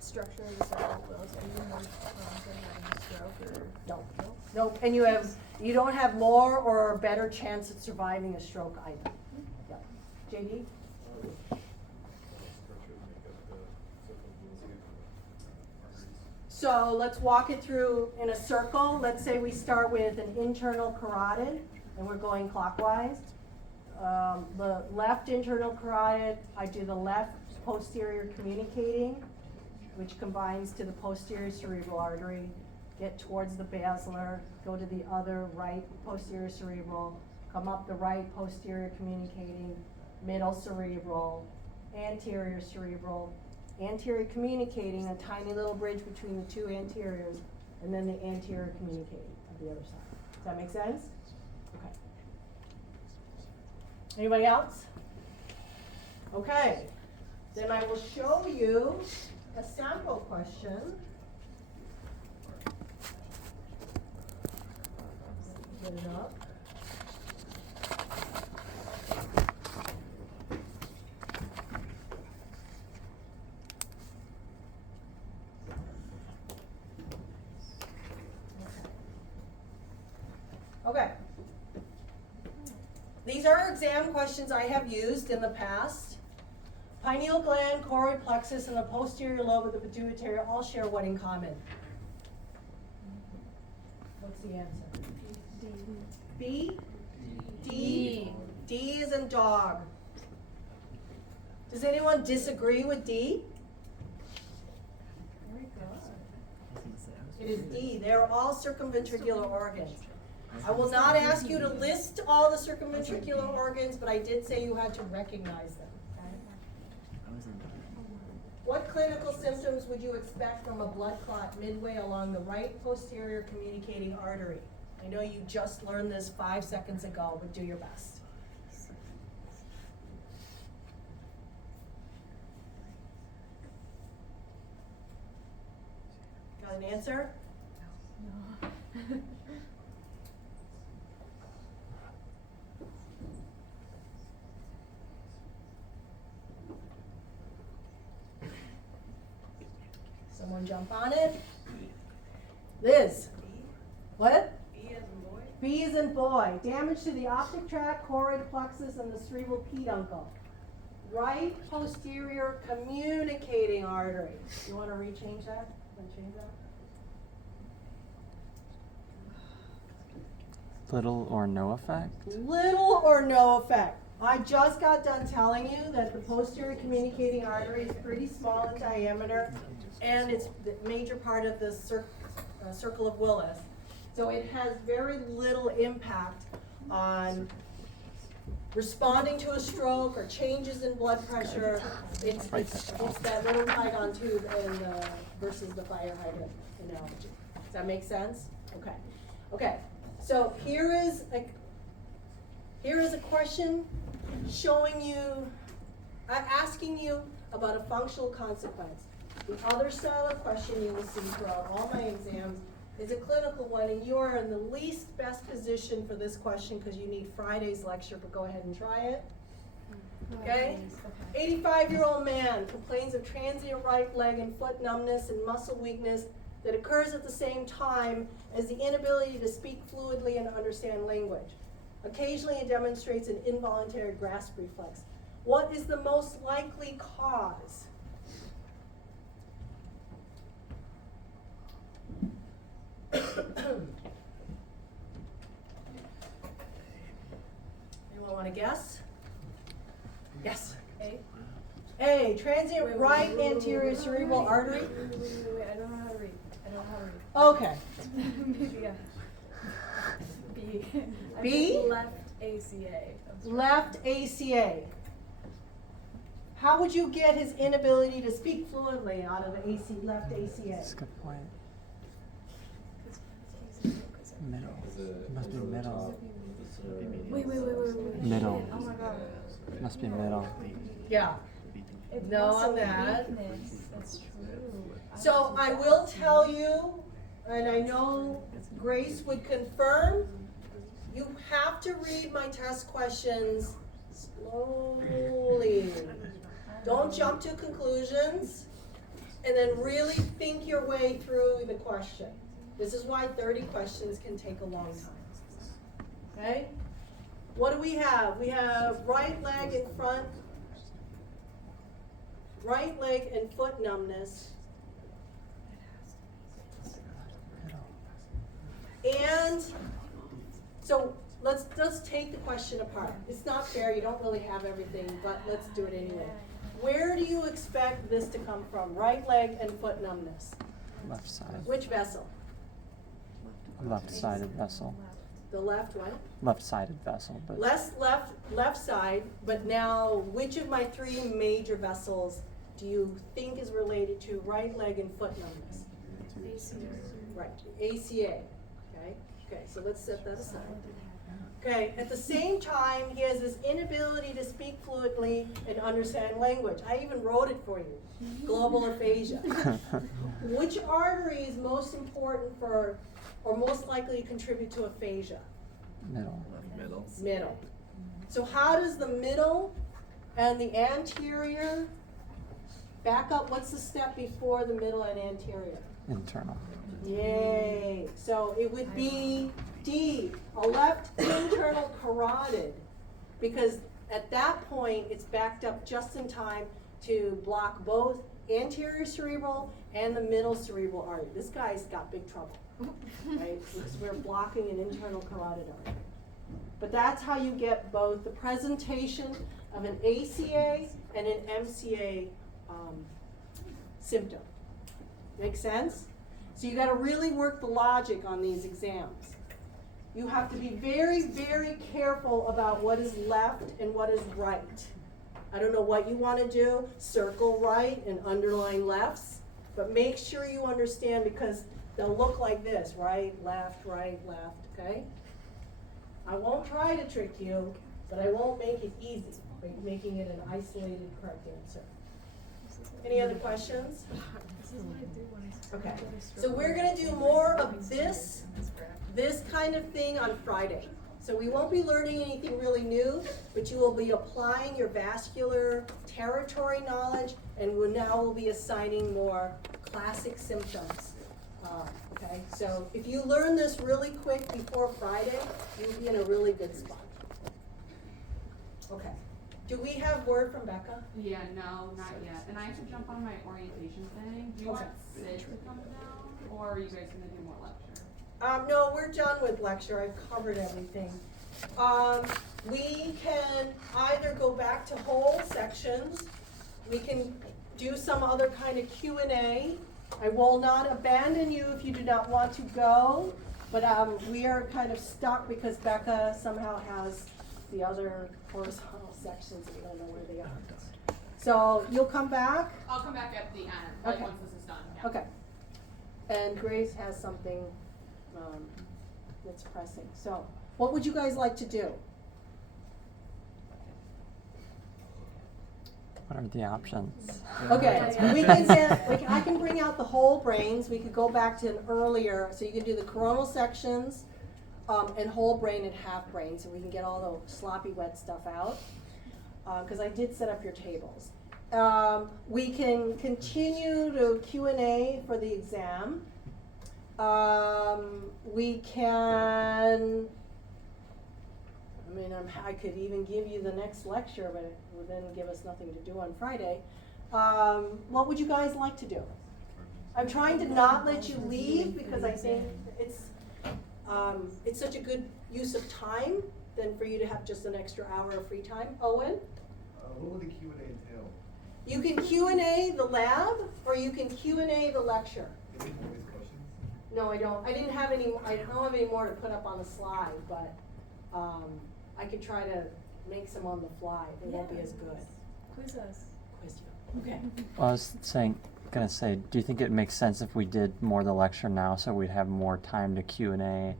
structure of the circle of Willis, are you more prone to having a stroke or? No, nope, and you don't have more or better chance of surviving a stroke either. Yep. JD? So let's walk it through in a circle. Let's say we start with an internal carotid and we're going clockwise. The left internal carotid, I do the left posterior communicating, which combines to the posterior cerebral artery, get towards the basilar, go to the other right posterior cerebral, come up the right posterior communicating, middle cerebral, anterior cerebral, anterior communicating, a tiny little bridge between the two anteriors, and then the anterior communicating at the other side. Does that make sense? Okay. Anybody else? Okay. Then I will show you a sample question. Get it up. Okay. These are exam questions I have used in the past. Pineal gland, choroid plexus, and the posterior lobe of the pituitary all share what in common? What's the answer? B? D. D is in dog. Does anyone disagree with D? Very good. It is D. They're all circumventricular organs. I will not ask you to list all the circumventricular organs, but I did say you had to recognize them. Okay? What clinical symptoms would you expect from a blood clot midway along the right posterior communicating artery? I know you just learned this 5 seconds ago, but do your best. Got an answer? No. Someone jump on it. Liz. What? B as in boy. B as in boy. Damage to the optic tract, choroid plexus, and the cerebral peduncle. Right posterior communicating artery. You want to rechange that? Want to change that? Little or no effect? Little or no effect. I just got done telling you that the posterior communicating artery is pretty small in diameter and it's the major part of the circle of Willis. So it has very little impact on responding to a stroke or changes in blood pressure. It's that little Tygon tube and versus the fire hydrant analogy. Does that make sense? Okay. Okay. So here is a question showing you, asking you about a functional consequence. The other style of question you will see throughout all my exams is a clinical one, and you are in the least best position for this question because you need Friday's lecture, but go ahead and try it. Okay? 85-year-old man complains of transient right leg and foot numbness and muscle weakness that occurs at the same time as the inability to speak fluidly and understand language. Occasionally it demonstrates an involuntary grasp reflex. What is the most likely cause? Anyone want to guess? Yes. A, transient right anterior cerebral artery. Wait, I don't know how to read. Okay. Maybe, yeah. B. I B? think left ACA. Left ACA. How would you get his inability to speak fluently out of left ACA? That's a good point. Middle. It must be middle. Wait. Middle. Oh my god. Must be middle. Yeah. It's No muscle on that. weakness. That's true. So I will tell you, and I know Grace would confirm, you have to read my test questions slowly. Don't jump to conclusions, and then really think your way through the question. This is why 30 questions can take a long time. Okay? What do we have? We have right leg in front, right leg and foot numbness. And so let's take the question apart. It's not fair, you don't really have everything, but let's do it anyway. Where do you expect this to come from? Right leg and foot numbness. Left side. Which vessel? Left-sided vessel. The left what? Left-sided vessel, but Left side, but now which of my three major vessels do you think is related to right leg and foot numbness? ACA. Right, ACA. Okay, so let's set that aside. Okay, at the same time, he has this inability to speak fluently and understand language. I even wrote it for you, global aphasia. Which artery is most important for, or most likely to contribute to aphasia? middle. Middle. So how does the middle and the anterior back up? What's the step before the middle and anterior? Internal. Yay. So it would be D, a left internal carotid, because at that point it's backed up just in time to block both anterior cerebral and the middle cerebral artery. This guy's got big trouble, right? Because we're blocking an internal carotid artery. But that's how you get both the presentation of an ACA and an MCA symptom. Make sense? So you gotta really work the logic on these exams. You have to be very, very careful about what is left and what is right. I don't know what you wanna do, circle right and underline lefts, but make sure you understand because they'll look like this, right, left, okay? I won't try to trick you, but I won't make it easy by making it an isolated correct answer. Any other questions? Okay, so we're gonna do more of this kind of thing on Friday. So we won't be learning anything really new, but you will be applying your vascular territory knowledge, and we'll be assigning more classic symptoms. Okay, so if you learn this really quick before Friday, you'll be in a really good spot. Okay, do we have word from Becca? Yeah, no, not yet. And I have to jump on my orientation thing. Do you want Sid to come down, or are you guys gonna do more lecture? No, we're done with lecture. I've covered everything. We can either go back to whole sections, we can do some other kind of Q&A, I will not abandon you if you do not want to go, but we are kind of stuck because Becca somehow has the other horizontal sections and we don't know where they are. So you'll come back? I'll come back at the end, like Okay. once this is done, yeah. Okay. And Grace has something that's pressing. So what would you guys like to do? What are the options? Okay, I can bring out the whole brains. We could go back to an earlier, so you can do the coronal sections and whole brain and half brain, so we can get all the sloppy wet stuff out. Because I did set up your tables. We can continue to Q&A for the exam. We can, I could even give you the next lecture, but it would then give us nothing to do on Friday. What would you guys like to do? I'm trying to not let you leave because I think it's such a good use of time than for you to have just an extra hour of free time. Owen? What would the Q&A entail? You can Q&A the lab or you can Q&A the lecture. Is it always questions? No, I don't. I don't have any more to put up on the slide, but I could try to make some on the fly. They won't be as good. Quiz us. Quiz you. Okay. Well, I was gonna say, do you think it makes sense if we did more of the lecture now so we'd have more time to Q&A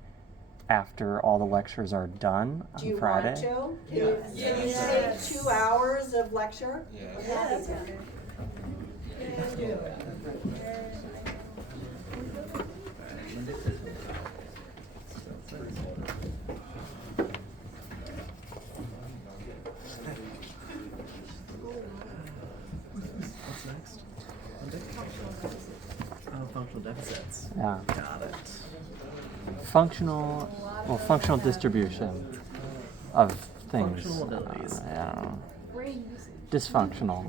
after all the lectures are done on Do you Friday? want to? Can you take 2 hours of lecture? Yeah. Yeah, that's okay. What's next? Oh, functional deficits. Yeah. Got it. Functional distribution of things. Functional abilities. I don't know. Brain usage. Dysfunctional.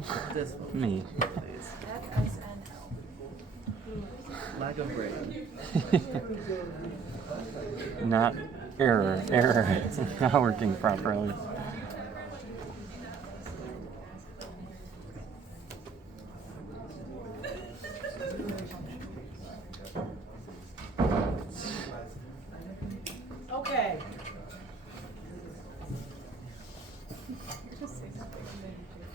Me. Abilities. FSNL. Lack of brain. Not error. Not working properly. Okay.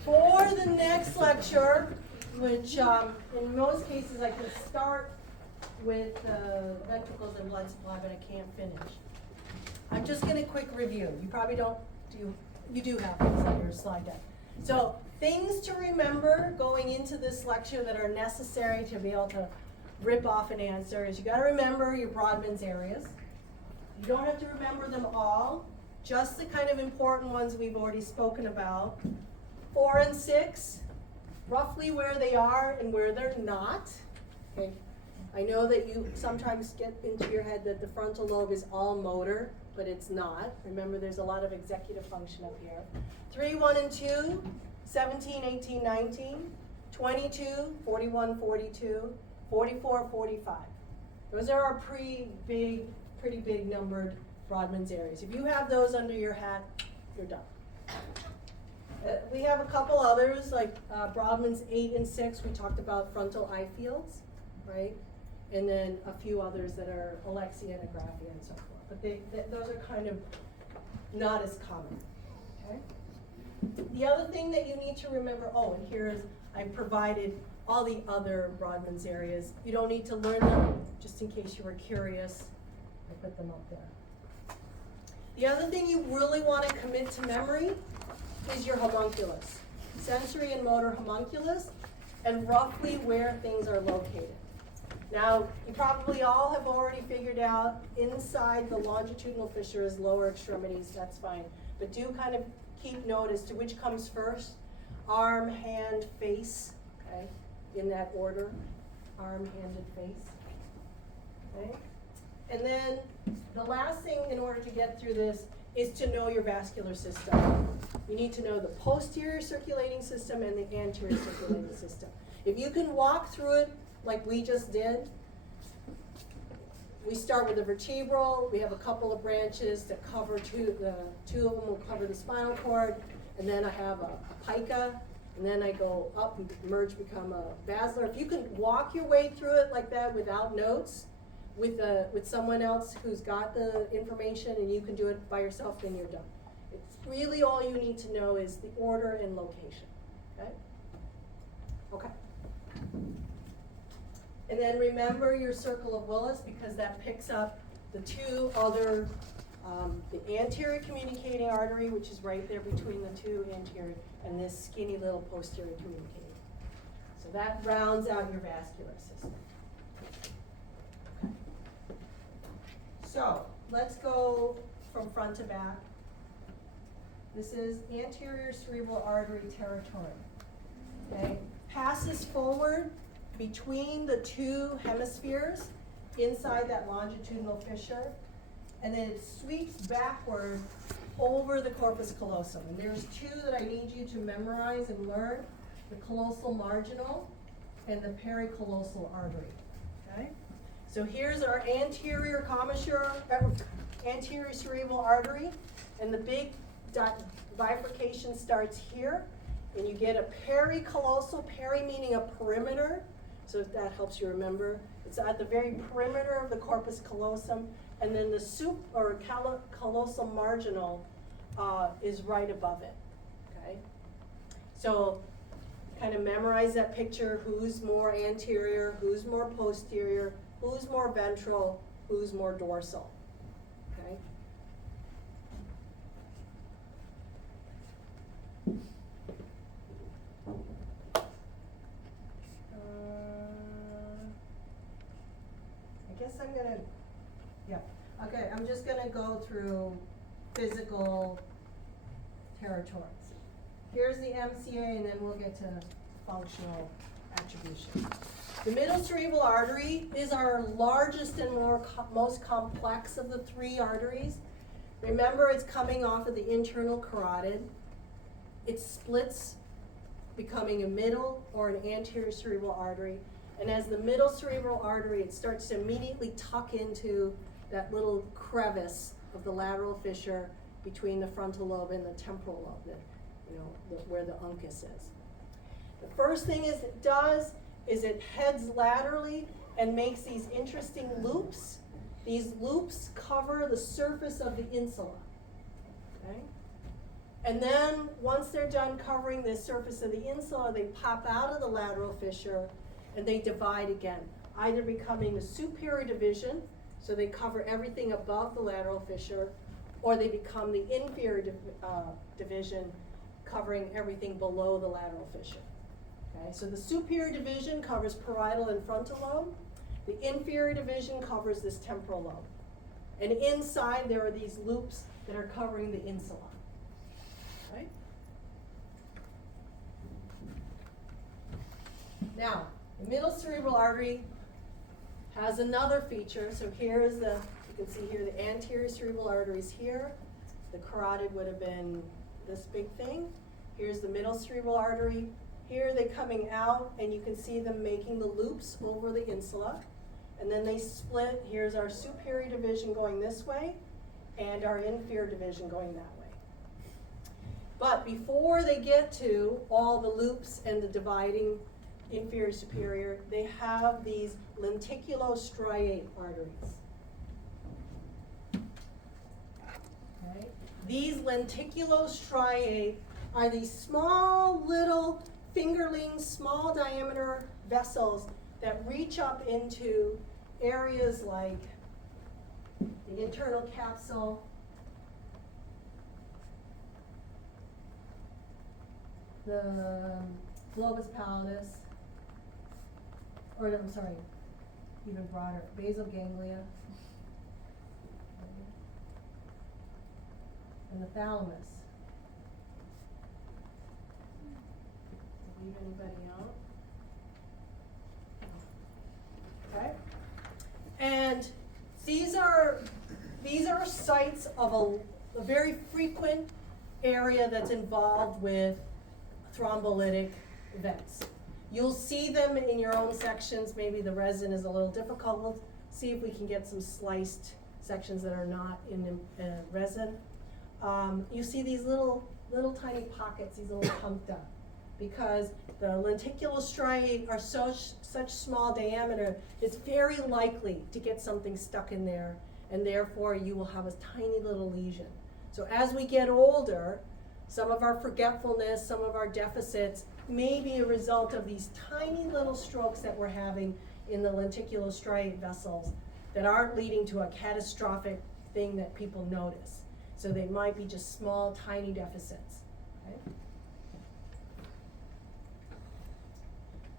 For the next lecture, which in most cases I can start with ventricles and blood supply, but I can't finish. I'm just gonna quick review. You probably don't, you do have this on your slide deck. So things to remember going into this lecture that are necessary to be able to rip off an answer is you gotta remember your Brodmann's areas. You don't have to remember them all, just the kind of important ones we've already spoken about. 4 and 6, roughly where they are and where they're not. Okay. I know that you sometimes get into your head that the frontal lobe is all motor, but it's not. Remember, there's a lot of executive function up here. 3, 1, and 2, 17, 18, 19, 22, 41, 42, 44, 45. Those are our pretty big numbered Brodmann's areas. If you have those under your hat, you're done. We have a couple others, like Brodmann's 8 and 6, we talked about frontal eye fields, right? And then a few others that are alexianographia and so forth. But those are kind of not as common, okay? The other thing that you need to remember, and here's, I provided all the other Brodmann's areas. You don't need to learn them, just in case you were curious. I put them up there. The other thing you really want to commit to memory is your homunculus, sensory and motor homunculus, and roughly where things are located. Now, you probably all have already figured out inside the longitudinal fissures, lower extremities, that's fine. But do kind of keep note as to which comes first. Arm, hand, face, okay? In that order, arm, hand, and face, okay? And then the last thing in order to get through this is to know your vascular system. You need to know the posterior circulating system and the anterior circulating system. If you can walk through it like we just did, we start with the vertebral, we have a couple of branches that cover two of them will cover the spinal cord, and then I have a pica, and then I go up and merge, become a basilar. If you can walk your way through it like that without notes, with someone else who's got the information, and you can do it by yourself, then you're done. It's really all you need to know is the order and location, okay? Okay. And then remember your circle of Willis, because that picks up the two other, the anterior communicating artery, which is right there between the two anterior, and this skinny little posterior communicating. So that rounds out your vascular system. Okay. So let's go from front to back. This is anterior cerebral artery territory. Okay, passes forward between the two hemispheres inside that longitudinal fissure, and then it sweeps backward over the corpus callosum. And there's two that I need you to memorize and learn: the callosal marginal and the pericallosal artery. Okay, so here's our anterior commissure, anterior cerebral artery, and the big bifurcation starts here, and you get a pericallosal, peri meaning a perimeter, so if that helps you remember. It's at the very perimeter of the corpus callosum, and then the callosal marginal is right above it, okay? So kind of memorize that picture: who's more anterior, who's more posterior, who's more ventral, who's more dorsal, okay? I guess I'm gonna, yeah, okay, I'm just gonna go through physical territories. Here's the MCA, and then we'll get to functional attribution. The middle cerebral artery is our largest and most complex of the three arteries. Remember, it's coming off of the internal carotid. It splits, becoming a middle or an anterior cerebral artery. And as the middle cerebral artery, it starts to immediately tuck into that little crevice of the lateral fissure between the frontal lobe and the temporal lobe, where the uncus is. The first thing it does is it heads laterally and makes these interesting loops. These loops cover the surface of the insula, okay? And then once they're done covering the surface of the insula, they pop out of the lateral fissure and they divide again, either becoming the superior division, so they cover everything above the lateral fissure, or they become the inferior division, covering everything below the lateral fissure. Okay, so the superior division covers parietal and frontal lobe. The inferior division covers this temporal lobe. And inside there are these loops that are covering the insula. Right? Now, the middle cerebral artery has another feature. So here's you can see here the anterior cerebral artery is here. The carotid would have been this big thing. Here's the middle cerebral artery. Here they're coming out, and you can see them making the loops over the insula. And then they split. Here's our superior division going this way, and our inferior division going that way. But before they get to all the loops and the dividing inferior superior, they have these lenticulostriate arteries. Okay? These lenticulostriate are these small little fingerling, small diameter vessels that reach up into areas like the internal capsule, the globus pallidus, or I'm sorry, even broader, basal ganglia, and the thalamus. Did I leave anybody out? Okay, and these are sites of a very frequent area that's involved with thrombolytic events. You'll see them in your own sections. Maybe the resin is a little difficult. We'll see if we can get some sliced sections that are not in the resin. You see these little tiny pockets, these little puncta. because the lenticular striae are such small diameter, it's very likely to get something stuck in there, and therefore you will have a tiny little lesion. So as we get older, some of our forgetfulness, some of our deficits may be a result of these tiny little strokes that we're having in the lenticular striate vessels that aren't leading to a catastrophic thing that people notice. So they might be just small, tiny deficits, okay?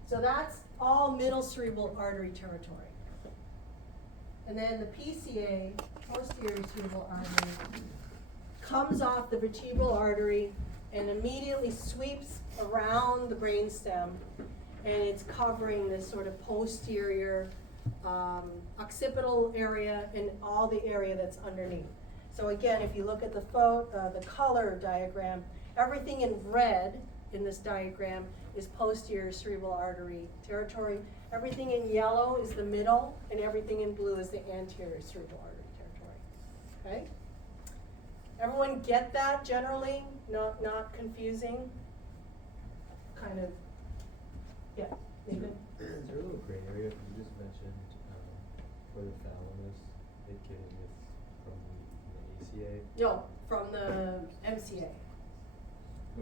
So that's all middle cerebral artery territory. And then the PCA, posterior cerebral artery, comes off the vertebral artery and immediately sweeps around the brainstem, and it's covering this sort of posterior occipital area and all the area that's underneath. So again, if you look at the color diagram, everything in red in this diagram is posterior cerebral artery territory. Everything in yellow is the middle, and everything in blue is the anterior cerebral artery territory. Okay? Everyone get that generally? Not confusing? Kind of, yeah, Nathan? Is there a little gray area? You just mentioned for the thalamus, it getting it from the ACA. No, from the MCA.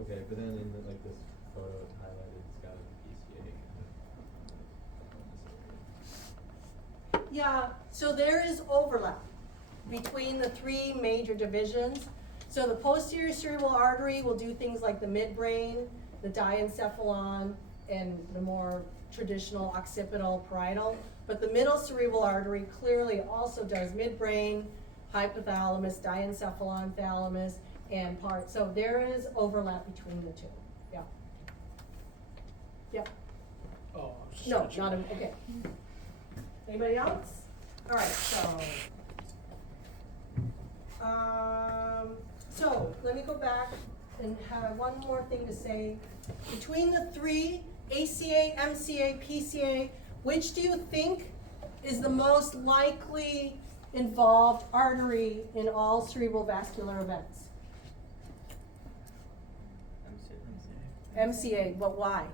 Okay, but then in like this photo it's highlighted, it's got a PCA kind of. Yeah, so there is overlap between the three major divisions. So the posterior cerebral artery will do things like the midbrain, the diencephalon, and the more traditional occipital parietal. But the middle cerebral artery clearly also does midbrain, hypothalamus, diencephalon, thalamus, and part. So there is overlap between the two. Yeah. Yep. Oh, I was just No, switching. not a, okay. Anybody else? All right, so let me go back and have one more thing to say. Between the three, ACA, MCA, PCA, which do you think is the most likely involved artery in all cerebral vascular events? MCA, but why?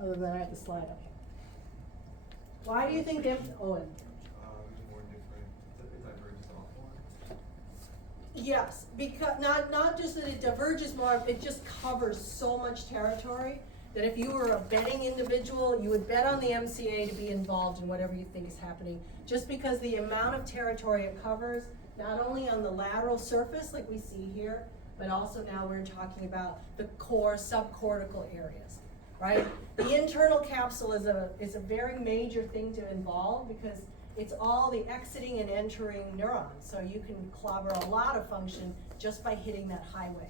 Other than I have the slide up here. Why do you think Owen? More different, it diverges off more. Yes, because not just that it diverges more, it just covers so much territory that if you were a betting individual, you would bet on the MCA to be involved in whatever you think is happening, just because the amount of territory it covers, not only on the lateral surface like we see here, but also now we're talking about the core subcortical areas, right? The internal capsule is a very major thing to involve because it's all the exiting and entering neurons. So you can clobber a lot of function just by hitting that highway.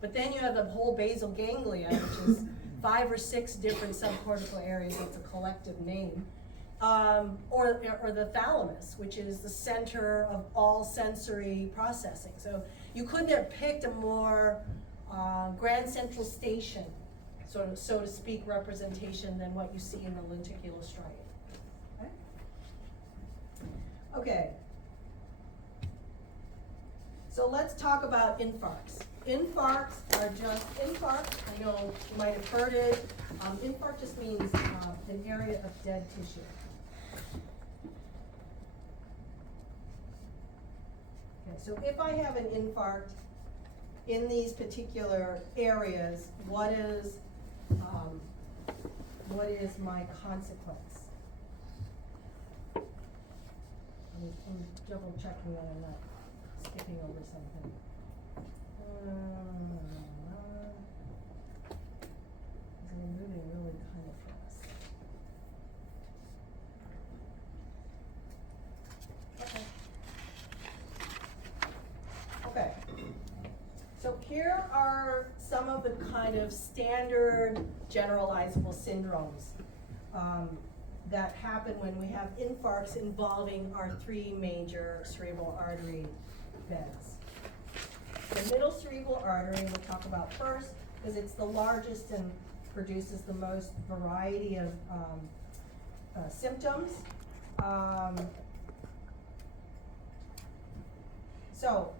But then you have the whole basal ganglia, which is 5 or 6 different subcortical areas. That's a collective name. Or the thalamus, which is the center of all sensory processing. So you couldn't have picked a more Grand Central Station, so to speak, representation than what you see in the lenticular striate. Okay. So let's talk about infarcts. Infarcts are just infarct. I know you might have heard it. Infarct just means an area of dead tissue. Okay, so if I have an infarct in these particular areas, what is my consequence? I'm double checking that I'm not skipping over something. I'm moving really kind of fast. Okay. So here are some of the kind of standard generalizable syndromes that happen when we have infarcts involving our 3 major cerebral artery beds. The middle cerebral artery we'll talk about first because it's the largest and produces the most variety of symptoms. So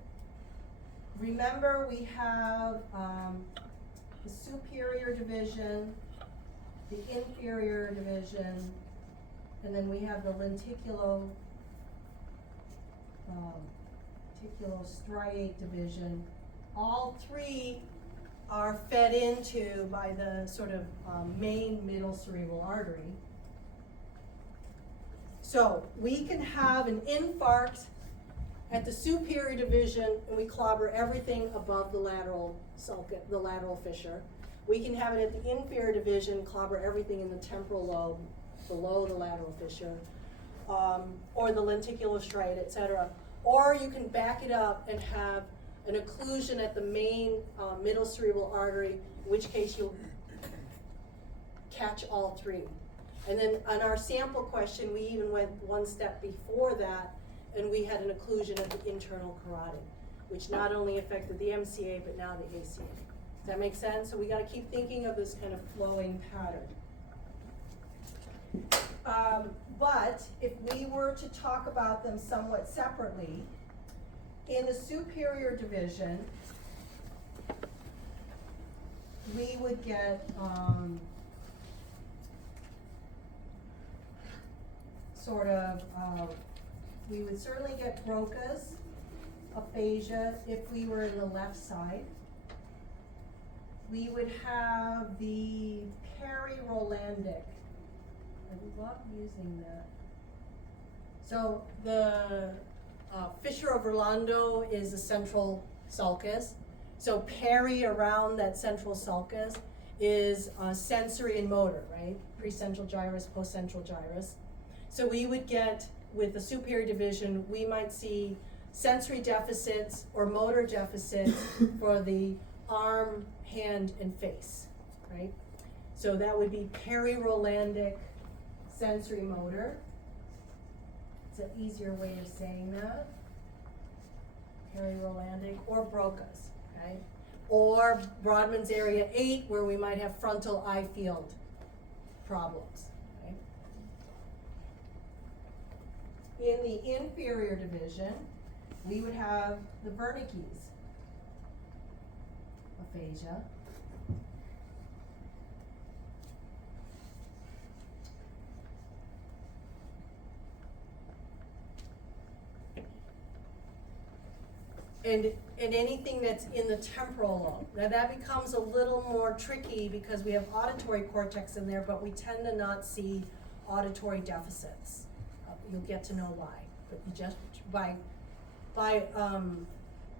remember we have, the superior division, the inferior division, and then we have the lenticulostriate division. All three are fed into by the sort of main middle cerebral artery. So we can have an infarct at the superior division and we clobber everything above the lateral sulcus, the lateral fissure. We can have it at the inferior division, clobber everything in the temporal lobe below the lateral fissure, or the lenticulostriate, etc. Or you can back it up and have an occlusion at the main middle cerebral artery, in which case you'll catch all three. And then on our sample question, we even went one step before that, and we had an occlusion at the internal carotid, which not only affected the MCA, but now the ACA. Does that make sense? So we gotta keep thinking of this kind of flowing pattern. But if we were to talk about them somewhat separately, in the superior division, we would get we would certainly get Broca's aphasia if we were in the left side. We would have the peri-Rolandic. I love using that. So the fissure of Rolando is the central sulcus. So peri around that central sulcus is sensory and motor, right? Precentral gyrus, postcentral gyrus. So we would get, with the superior division, we might see sensory deficits or motor deficits for the arm, hand, and face, right? So that would be peri-Rolandic sensory motor. It's an easier way of saying that. Peri-Rolandic or Broca's, okay? Or Brodmann's area 8, where we might have frontal eye field problems. In the inferior division, we would have the Ventricles aphasia. And anything that's in the temporal lobe. Now that becomes a little more tricky because we have auditory cortex in there, but we tend to not see auditory deficits. You'll get to know why, but you just by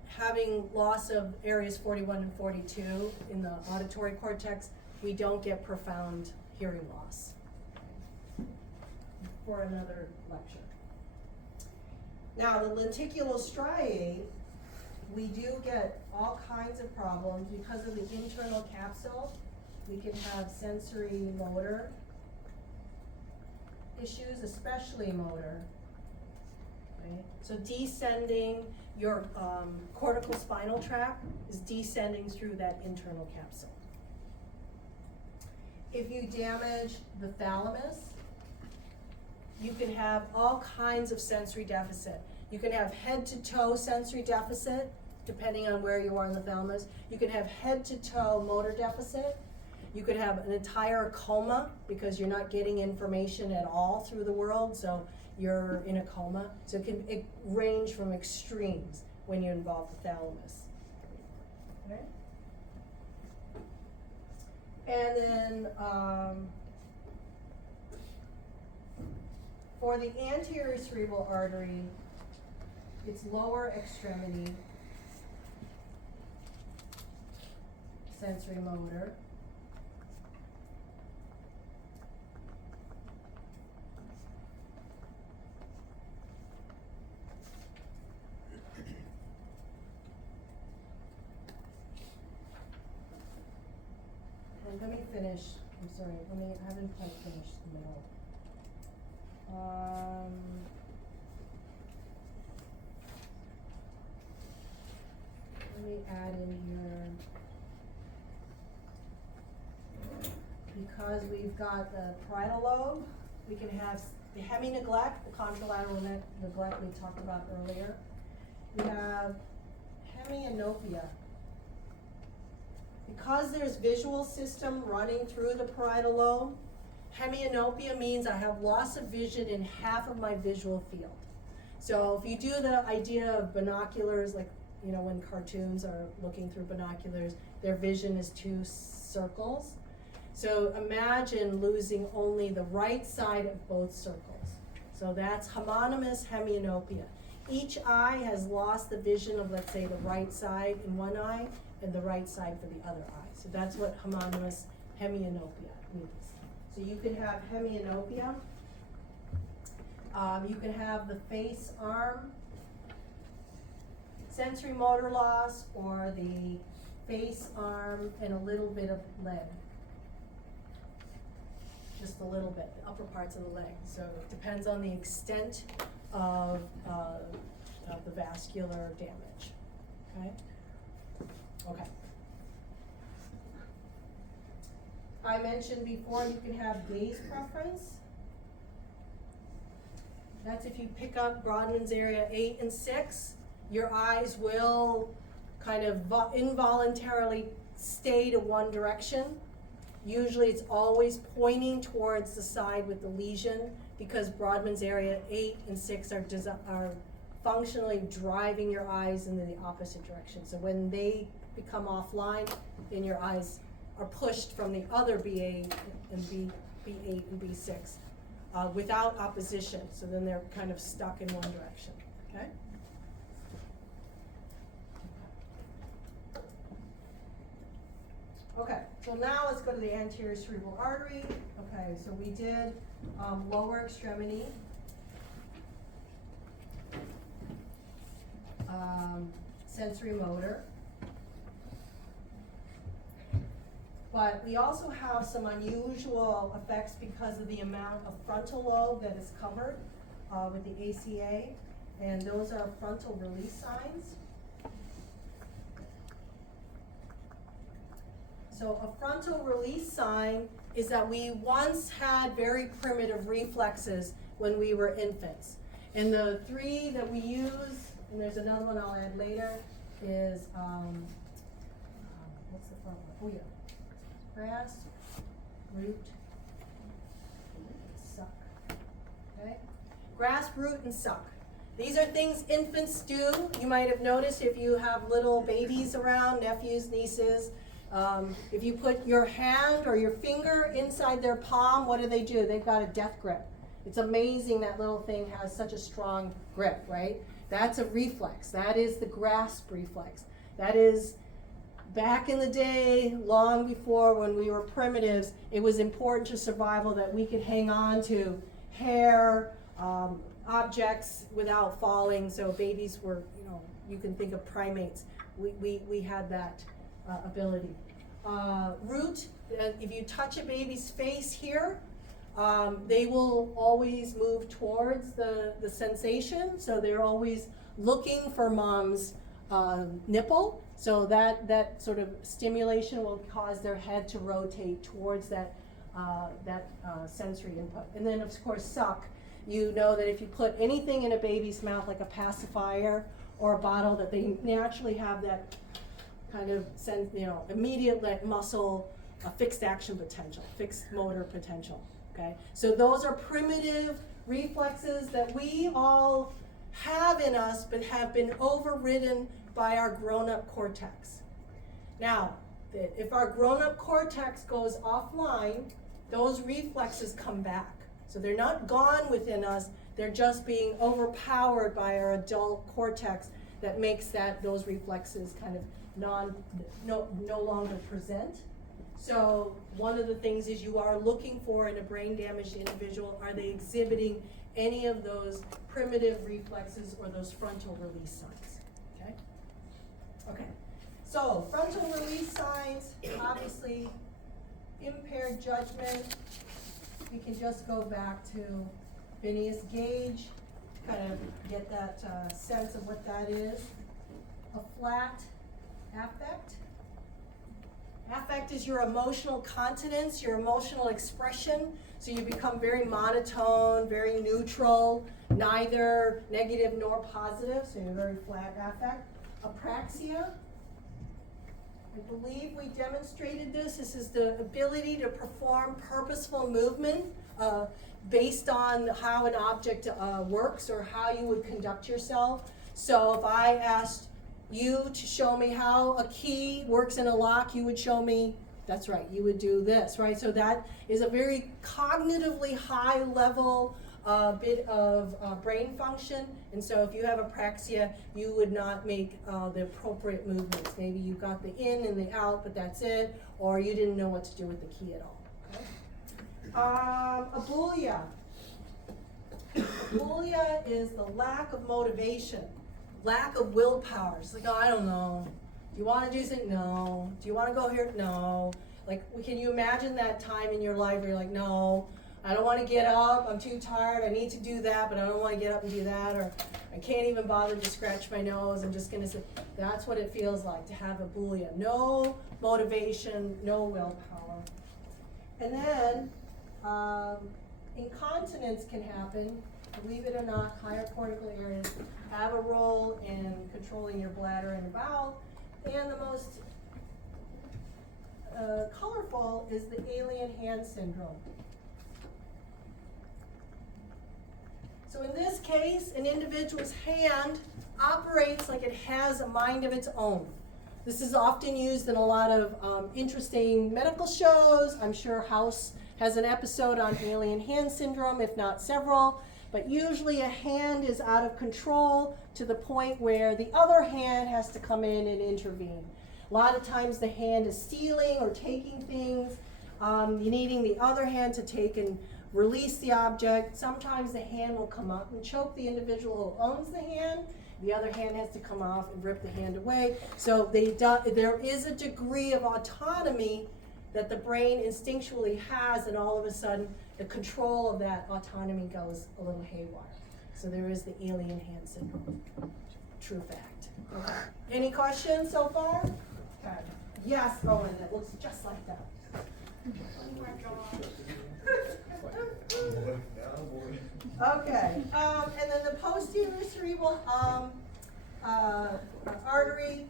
having loss of areas 41 and 42 in the auditory cortex, we don't get profound hearing loss. For another lecture. Now the lenticulostriate, we do get all kinds of problems because of the internal capsule. We can have sensory motor issues, especially motor, okay? So descending, your cortical spinal tract is descending through that internal capsule. If you damage the thalamus, you can have all kinds of sensory deficit. You can have head to toe sensory deficit, depending on where you are in the thalamus. You can have head to toe motor deficit. You could have an entire coma because you're not getting information at all through the world, so you're in a coma. So it can range from extremes when you involve the thalamus. Okay? And then for the anterior cerebral artery, its lower extremity, sensory motor. And let me finish, I'm sorry, I haven't quite finished the middle. Let me add in here, because we've got the parietal lobe, we can have the hemi-neglect, the contralateral neglect we talked about earlier. We have hemianopia. Because there's visual system running through the parietal lobe, hemianopia means I have loss of vision in half of my visual field. So if you do the idea of binoculars, like, you know, when cartoons are looking through binoculars, their vision is two circles. So imagine losing only the right side of both circles. So that's homonymous hemianopia. Each eye has lost the vision of, let's say, the right side in one eye and the right side for the other eye. So that's what homonymous hemianopia means. So you can have hemianopia. You can have the face, arm, sensory motor loss, or the face, arm, and a little bit of leg. Just a little bit, the upper parts of the leg. So it depends on the extent of the vascular damage. Okay? Okay. I mentioned before you can have gaze preference. That's if you pick up Brodmann's area 8 and 6, your eyes will kind of involuntarily stay to one direction. Usually it's always pointing towards the side with the lesion because Brodmann's area 8 and 6 are functionally driving your eyes in the opposite direction. So when they become offline, then your eyes are pushed from the other B8 and B8 and B6 without opposition. So then they're kind of stuck in one direction, okay? Okay, so now let's go to the anterior cerebral artery. Okay, so we did lower extremity. Sensory motor. But we also have some unusual effects because of the amount of frontal lobe that is covered with the ACA, and those are frontal release signs. So a frontal release sign is that we once had very primitive reflexes when we were infants. And the three that we use, and there's another one I'll add later, is, what's the front one? Oh yeah. Grasp, root, suck. Okay? Grasp, root, and suck. These are things infants do. You might have noticed if you have little babies around, nephews, nieces. If you put your hand or your finger inside their palm, what do? They've got a death grip. It's amazing that little thing has such a strong grip, right? That's a reflex. That is the grasp reflex. That is, back in the day, long before when we were primitives, it was important to survival that we could hang on to hair, objects without falling. So babies were, you know, you can think of primates. We had that ability. Root, if you touch a baby's face here, they will always move towards the sensation. So they're always looking for mom's nipple. So that sort of stimulation will cause their head to rotate towards that sensory input. And then of course suck, you know that if you put anything in a baby's mouth like a pacifier or a bottle, that they naturally have that kind of immediate muscle, fixed action potential, fixed motor potential, okay? So those are primitive reflexes that we all have in us but have been overridden by our grown-up cortex. Now, if our grown-up cortex goes offline, those reflexes come back. So they're not gone within us, they're just being overpowered by our adult cortex that makes those reflexes kind of no longer present. So one of the things is you are looking for in a brain damaged individual, are they exhibiting any of those primitive reflexes or those frontal release signs, okay? Okay, so frontal release signs, obviously impaired judgment. We can just go back to Phineas Gage, kind of get that sense of what that is. A flat affect. Affect is your emotional continence, your emotional expression. So you become very monotone, very neutral, neither negative nor positive. So you're very flat affect. Apraxia. I believe we demonstrated this. This is the ability to perform purposeful movement based on how an object works or how you would conduct yourself. So if I asked you to show me how a key works in a lock, you would show me, that's right, you would do this, right? So that is a very cognitively high level bit of brain function. And so if you have apraxia, you would not make the appropriate movements. Maybe you got the in and the out, but that's it, or you didn't know what to do with the key at all. Okay? Abulia. Abulia is the lack of motivation, lack of willpower. It's like, oh, I don't know. Do you want to do something? No. Do you want to go here? No. Like, can you imagine that time in your life where you're like, no, I don't want to get up, I'm too tired, I need to do that, but I don't want to get up and do that, or I can't even bother to scratch my nose, I'm just going to sit. That's what it feels like to have abulia. No motivation, no willpower. And then, incontinence can happen. Believe it or not, higher cortical areas have a role in controlling your bladder and your bowel. And the most colorful is the alien hand syndrome. So in this case, an individual's hand operates like it has a mind of its own. This is often used in a lot of interesting medical shows. I'm sure House has an episode on alien hand syndrome, if not several. But usually a hand is out of control to the point where the other hand has to come in and intervene. A lot of times the hand is stealing or taking things. You're needing the other hand to take and release the object. Sometimes the hand will come up and choke the individual who owns the hand. The other hand has to come off and rip the hand away. So there is a degree of autonomy that the brain instinctually has, and all of a sudden the control of that autonomy goes a little haywire. So there is the alien hand syndrome. True fact. Okay. Any questions so far? Okay. Yes, Owen, it looks just like that. Oh my God. Okay, and then the posterior cerebral artery,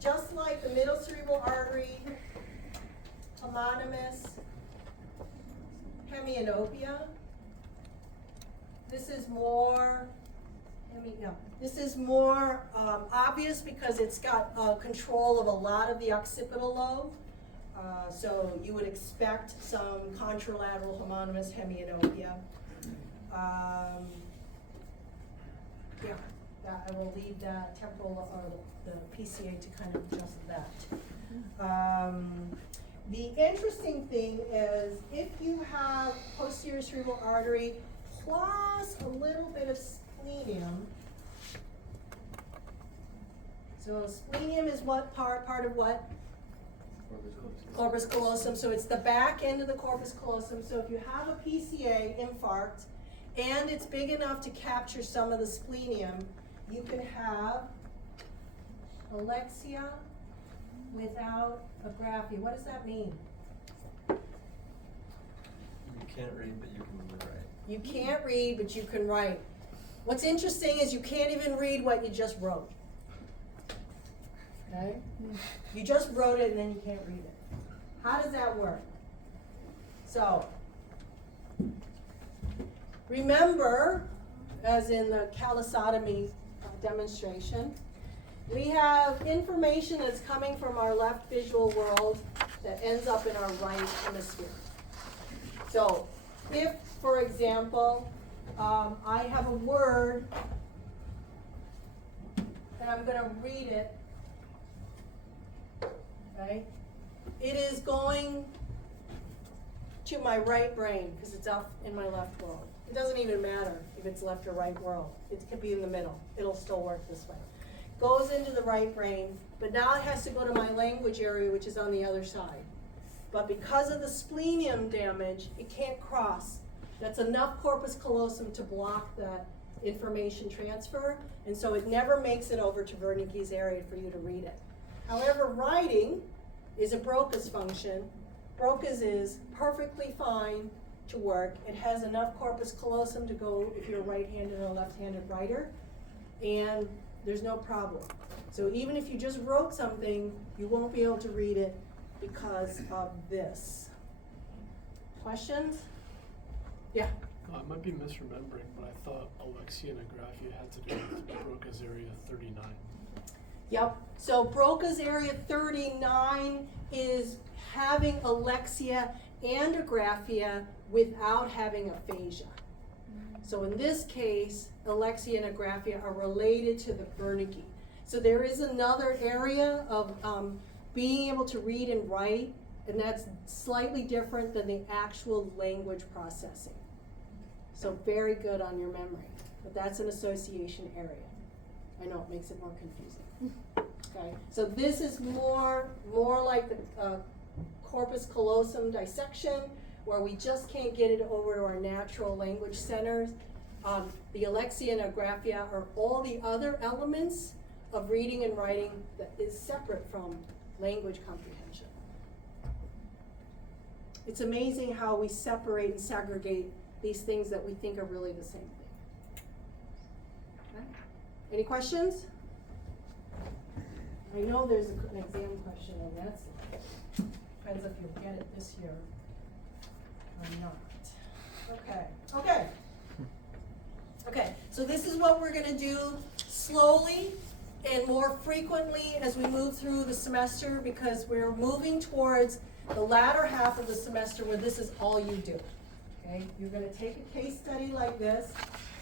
just like the middle cerebral artery, homonymous hemianopia. This is more obvious because it's got control of a lot of the occipital lobe. So you would expect some contralateral homonymous hemianopia. I will leave that temporal or the PCA to kind of adjust that. The interesting thing is if you have posterior cerebral artery plus a little bit of splenium. So splenium is what part of what? Corpus callosum. So it's the back end of the corpus callosum. So if you have a PCA infarct and it's big enough to capture some of the splenium, you can have alexia without agraphia. What does that mean? You can't read, but you can write. You can't read, but you can write. What's interesting is you can't even read what you just wrote. Okay? You just wrote it and then you can't read it. How does that work? So, remember, as in the callosotomy demonstration, we have information that's coming from our left visual world that ends up in our right hemisphere. So, if, for example, I have a word and I'm going to read it, okay, it is going to my right brain because it's up in my left world. It doesn't even matter if it's left or right world. It could be in the middle. It'll still work this way. Goes into the right brain, but now it has to go to my language area, which is on the other side. But because of the splenium damage, it can't cross. That's enough corpus callosum to block that information transfer, and so it never makes it over to Wernicke's area for you to read it. However, writing is a Broca's function. Broca's is perfectly fine to work. It has enough corpus callosum to go if you're a right-handed or left-handed writer, and there's no problem. So even if you just wrote something, you won't be able to read it because of this. Questions? Yeah? I might be misremembering, but I thought alexianographia had to do with Broca's area 39. Yep. So Broca's area 39 is having alexia and agraphia without having aphasia. So in this case, alexia and agraphia are related to the Wernicke. So there is another area of being able to read and write, and that's slightly different than the actual language processing. So very good on your memory, but that's an association area. I know it makes it more confusing. Okay, so this is more like the corpus callosum dissection, where we just can't get it over to our natural language centers. The alexia and agraphia are all the other elements of reading and writing that is separate from language comprehension. It's amazing how we separate and segregate these things that we think are really the same thing. Okay. Any questions? I know there's an exam question on that side. Depends if you'll get it this year or not. Okay, so this is what we're gonna do slowly and more frequently as we move through the semester, because we're moving towards the latter half of the semester where this is all you do. Okay, you're gonna take a case study like this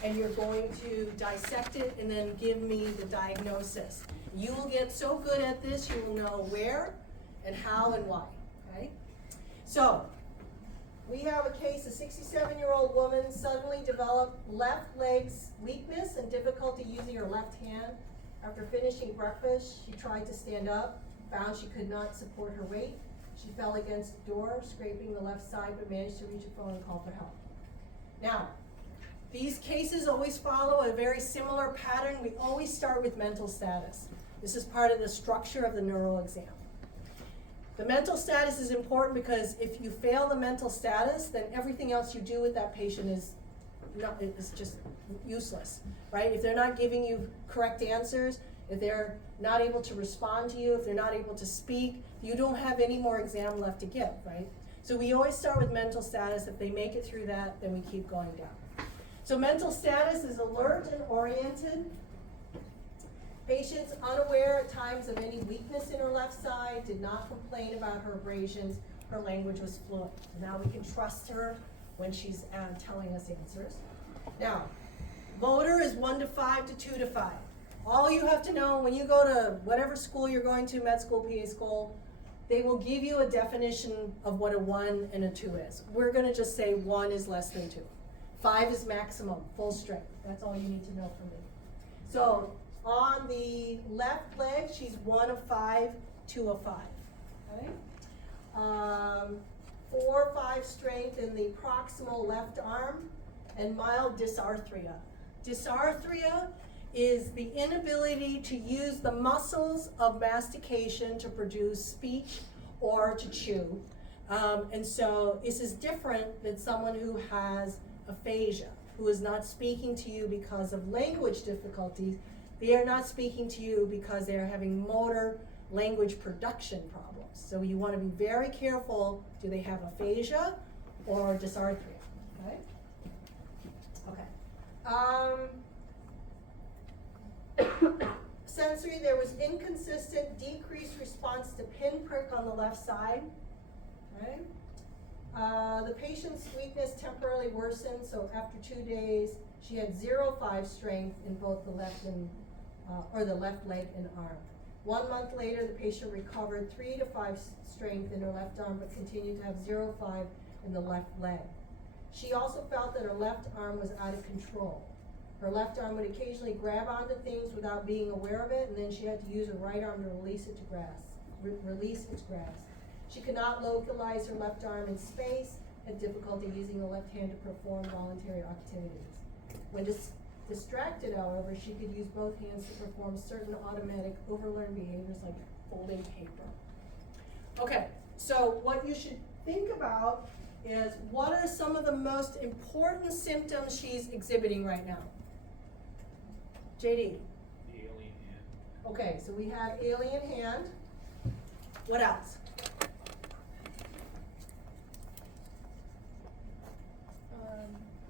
and you're going to dissect it and then give me the diagnosis. You will get so good at this, you will know where and how and why, okay? So, we have a case, a 67-year-old woman suddenly developed left leg's weakness and difficulty using her left hand. After finishing breakfast, she tried to stand up, found she could not support her weight. She fell against the door, scraping the left side, but managed to reach a phone and call for help. Now, these cases always follow a very similar pattern. We always start with mental status. This is part of the structure of the neural exam. The mental status is important because if you fail the mental status, then everything else you do with that patient is just useless, right? If they're not giving you correct answers, if they're not able to respond to you, if they're not able to speak, you don't have any more exam left to give, right? So we always start with mental status. If they make it through that, then we keep going down. So mental status is alert and oriented. Patient's unaware at times of any weakness in her left side, did not complain about her abrasions, her language was fluent. So now we can trust her when she's telling us answers. Now, motor is 1 to 5 to 2 to 5. All you have to know when you go to whatever school you're going to, med school, PA school, they will give you a definition of what a 1 and a 2 is. We're gonna just say 1 is less than 2. 5 is maximum, full strength. That's all you need to know from me. So, on the left leg, she's 1 of 5, 2 of 5. Okay? 4 or 5 strength in the proximal left arm, and mild dysarthria. Dysarthria is the inability to use the muscles of mastication to produce speech or to chew. And so this is different than someone who has aphasia, who is not speaking to you because of language difficulties. They are not speaking to you because they are having motor language production problems. So you want to be very careful, do they have aphasia or dysarthria, okay? Okay. Sensory, there was inconsistent decreased response to pinprick on the left side, okay? The patient's weakness temporarily worsened, so after 2 days, she had 0.5 strength in both the left and the left leg and arm. 1 month later, the patient recovered 3 to 5 strength in her left arm, but continued to have 0.5 in the left leg. She also felt that her left arm was out of control. Her left arm would occasionally grab onto things without being aware of it, and then she had to use her right arm to release its grasp. She could not localize her left arm in space, had difficulty using the left hand to perform voluntary activities. When distracted, however, she could use both hands to perform certain automatic overlearned behaviors like folding paper. Okay, so what you should think about is what are some of the most important symptoms she's exhibiting right now? JD? The alien hand. Okay, so we have alien hand. What else?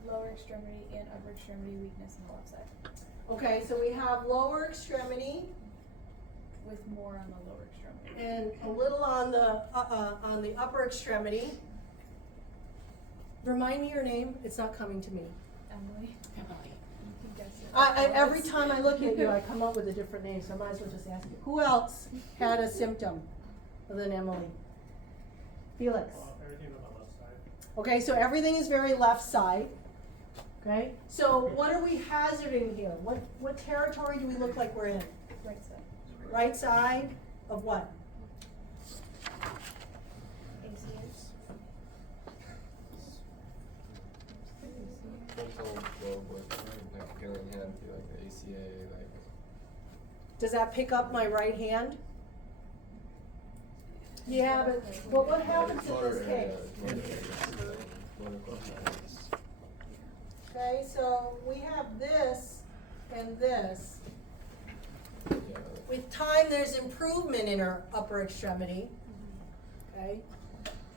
Lower extremity and upper extremity weakness on the left side, Okay, so we have lower extremity with more on the lower extremity. and a little on the upper extremity. Remind me your name. It's not coming to me. Emily, Emily. you can guess it. Every time I look at you, I come up with a different name, so I might as well just ask you. Who else had a symptom other than Emily? Felix. Everything on the left side. Okay, so everything is very left side. Okay, so what are we hazarding here? What territory do we look like we're in? Right side. Right side of what? ACS. Frontal lobe, like alien hand, be like the ACA, like. Does that pick up my right hand? Yeah, but what happens in this case? Okay, so we have this and this. With time, there's improvement in our upper extremity. Okay,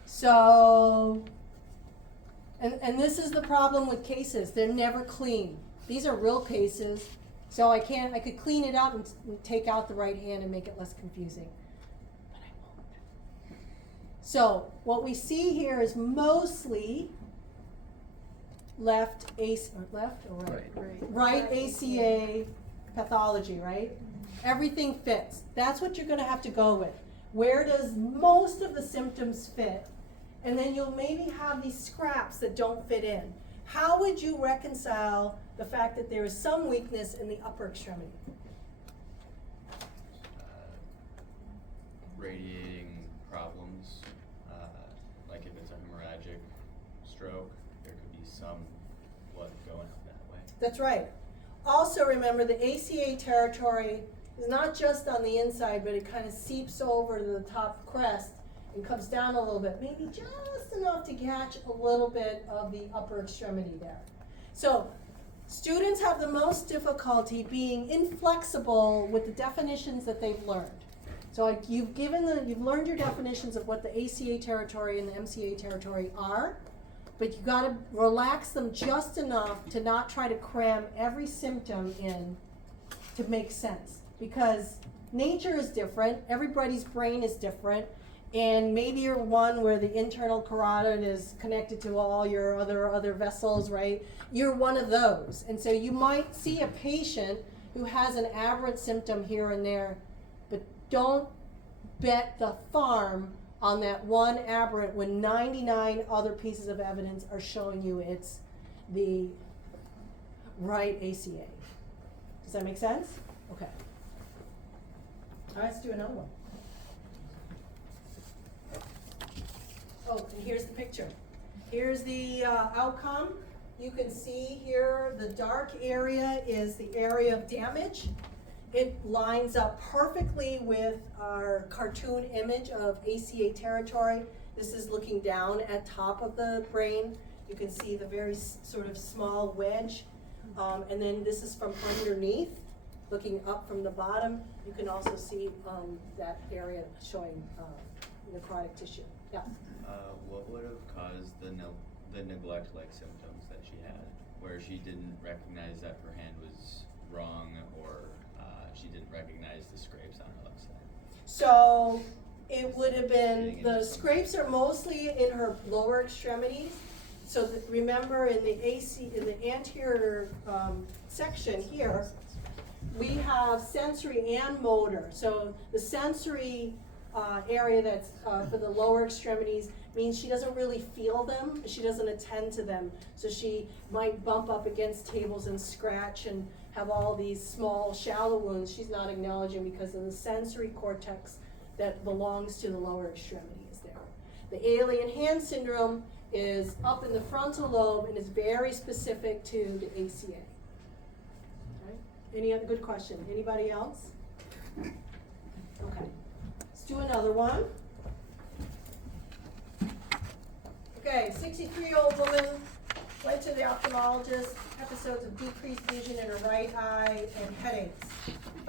so, and this is the problem with cases. They're never clean. These are real cases, so I could clean it up and take out the right hand and make it less confusing. But I won't. So, what we see here is mostly left or right? Right ACA pathology, right? Everything fits. That's what you're gonna have to go with. Where does most of the symptoms fit? And then you'll maybe have these scraps that don't fit in. How would you reconcile the fact that there is some weakness in the upper extremity? Radiating problems, like if it's a hemorrhagic stroke, there could be some blood going out that way. That's right. Also remember the ACA territory is not just on the inside, but it kind of seeps over to the top crest and comes down a little bit, maybe just enough to catch a little bit of the upper extremity there. So students have the most difficulty being inflexible with the definitions that they've learned. So like you've learned your definitions of what the ACA territory and the MCA territory are, but you gotta relax them just enough to not try to cram every symptom in to make sense. Because nature is different, everybody's brain is different, and maybe you're one where the internal carotid is connected to all your other vessels, right? You're one of those. And so you might see a patient who has an aberrant symptom here and there, but don't bet the farm on that one aberrant when 99 other pieces of evidence are showing you it's the right ACA. Does that make sense? Okay. All right, let's do another one. Oh, and here's the picture. Here's the outcome. You can see here the dark area is the area of damage. It lines up perfectly with our cartoon image of ACA territory. This is looking down at top of the brain. You can see the very sort of small wedge. And then this is from underneath, looking up from the bottom. You can also see that area showing necrotic tissue. Yeah. What would have caused the neglect-like symptoms that she had, where she didn't recognize that her hand was wrong, or she didn't recognize the scrapes on her left side? So it would have been, the scrapes are mostly in her lower extremities. So that, remember in the anterior section here, we have sensory and motor. So the sensory area that's for the lower extremities means she doesn't really feel them, she doesn't attend to them. So she might bump up against tables and scratch and have all these small shallow wounds she's not acknowledging because of the sensory cortex that belongs to the lower extremity is there. The alien hand syndrome is up in the frontal lobe and is very specific to the ACA. Okay. Any other good question? Anybody else? Okay. Let's do another one. Okay, 63-year-old woman went to the ophthalmologist, episodes of decreased vision in her right eye and headaches.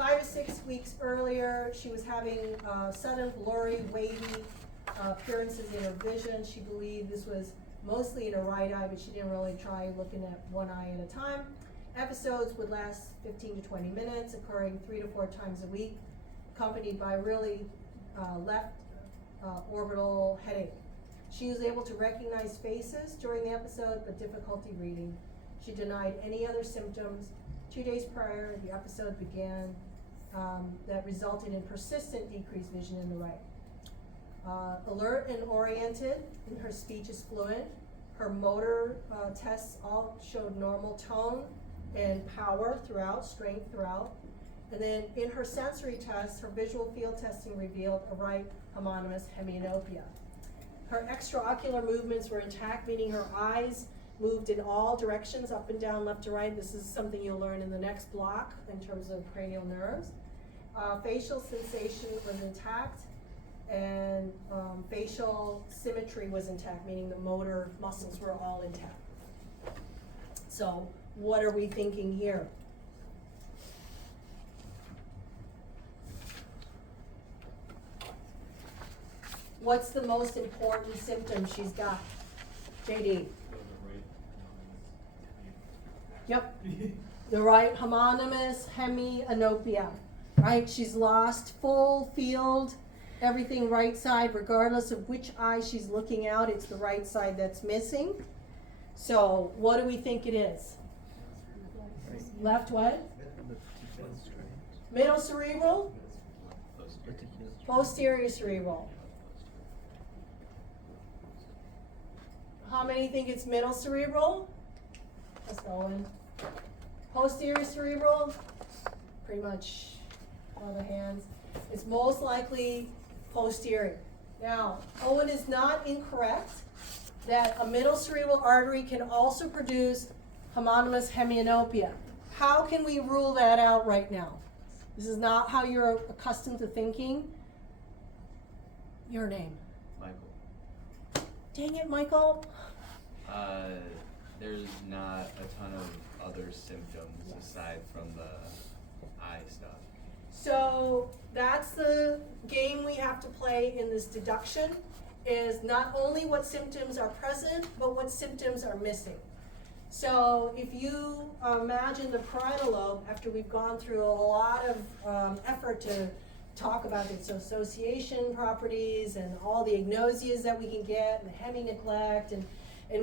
5 to 6 weeks earlier, she was having sudden blurry, wavy appearances in her vision. She believed this was mostly in her right eye, but she didn't really try looking at one eye at a time. Episodes would last 15 to 20 minutes, occurring 3 to 4 times a week, accompanied by really left orbital headache. She was able to recognize faces during the episode, but difficulty reading. She denied any other symptoms. 2 days prior, the episode began that resulted in persistent decreased vision in the right. Alert and oriented, and her speech is fluent. Her motor tests all showed normal tone and power throughout, strength throughout. And then in her sensory tests, her visual field testing revealed a right homonymous hemianopia. Her extraocular movements were intact, meaning her eyes moved in all directions, up and down, left to right. This is something you'll learn in the next block in terms of cranial nerves. Facial sensation was intact, and facial symmetry was intact, meaning the motor muscles were all intact. So what are we thinking here? What's the most important symptom she's got? JD? Yep. The right homonymous hemianopia, right? She's lost full field, everything right side, regardless of which eye she's looking out, it's the right side that's missing. So what do we think it is? Left what? Middle cerebral? Posterior cerebral. How many think it's middle cerebral? Let's go in. Posterior cerebral? Pretty much all the hands. It's most likely posterior. Now, Owen is not incorrect that a middle cerebral artery can also produce homonymous hemianopia. How can we rule that out right now? This is not how you're accustomed to thinking. Your name? Michael. Dang it, Michael. There's not a ton of other symptoms aside from the eye stuff. So that's the game we have to play in this deduction, is not only what symptoms are present, but what symptoms are missing. So if you imagine the parietal lobe, after we've gone through a lot of effort to talk about its association properties and all the agnosias that we can get, and the hemi-neglect, and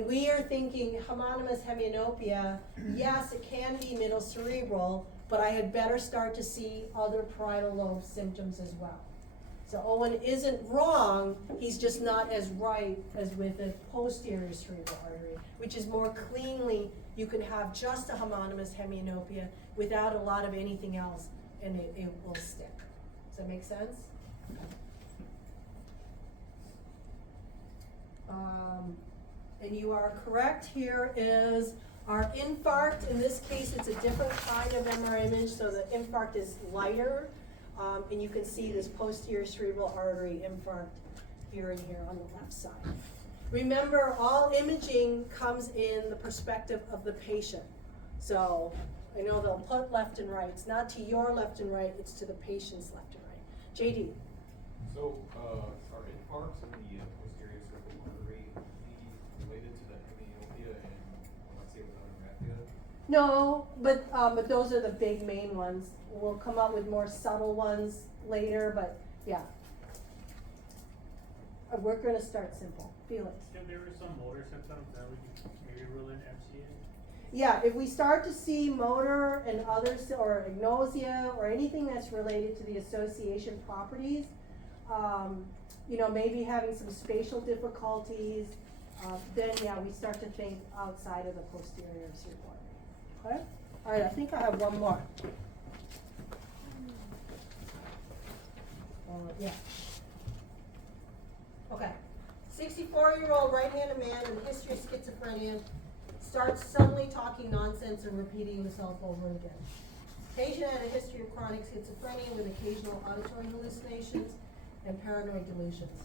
we are thinking homonymous hemianopia, yes, it can be middle cerebral, but I had better start to see other parietal lobe symptoms as well. So Owen isn't wrong, he's just not as right as with a posterior cerebral artery, which is more cleanly, you can have just a homonymous hemianopia without a lot of anything else, and it will stick. Does that make sense? And you are correct, here is our infarct. In this case, it's a different kind of MR image, so the infarct is lighter, and you can see this posterior cerebral artery infarct here and here on the left side. Remember, all imaging comes in the perspective of the patient. So I know they'll put left and right. It's not to your left and right, it's to the patient's left and right. JD? So, are infarcts in the posterior cerebral artery related to the hemianopia and, let's say, without agraphia? No, but those are the big main ones. We'll come up with more subtle ones later, but yeah. We're gonna start simple. Felix? If there were some motor symptoms, then we could maybe rule in MCA? Yeah, if we start to see motor and others, or agnosia, or anything that's related to the association properties, you know, maybe having some spatial difficulties, then yeah, we start to think outside of the posterior cerebral artery. Okay? All right, I think I have one more. Yeah. Okay. 64-year-old right-handed man with a history of schizophrenia starts suddenly talking nonsense and repeating himself over again. Patient had a history of chronic schizophrenia with occasional auditory hallucinations and paranoid delusions.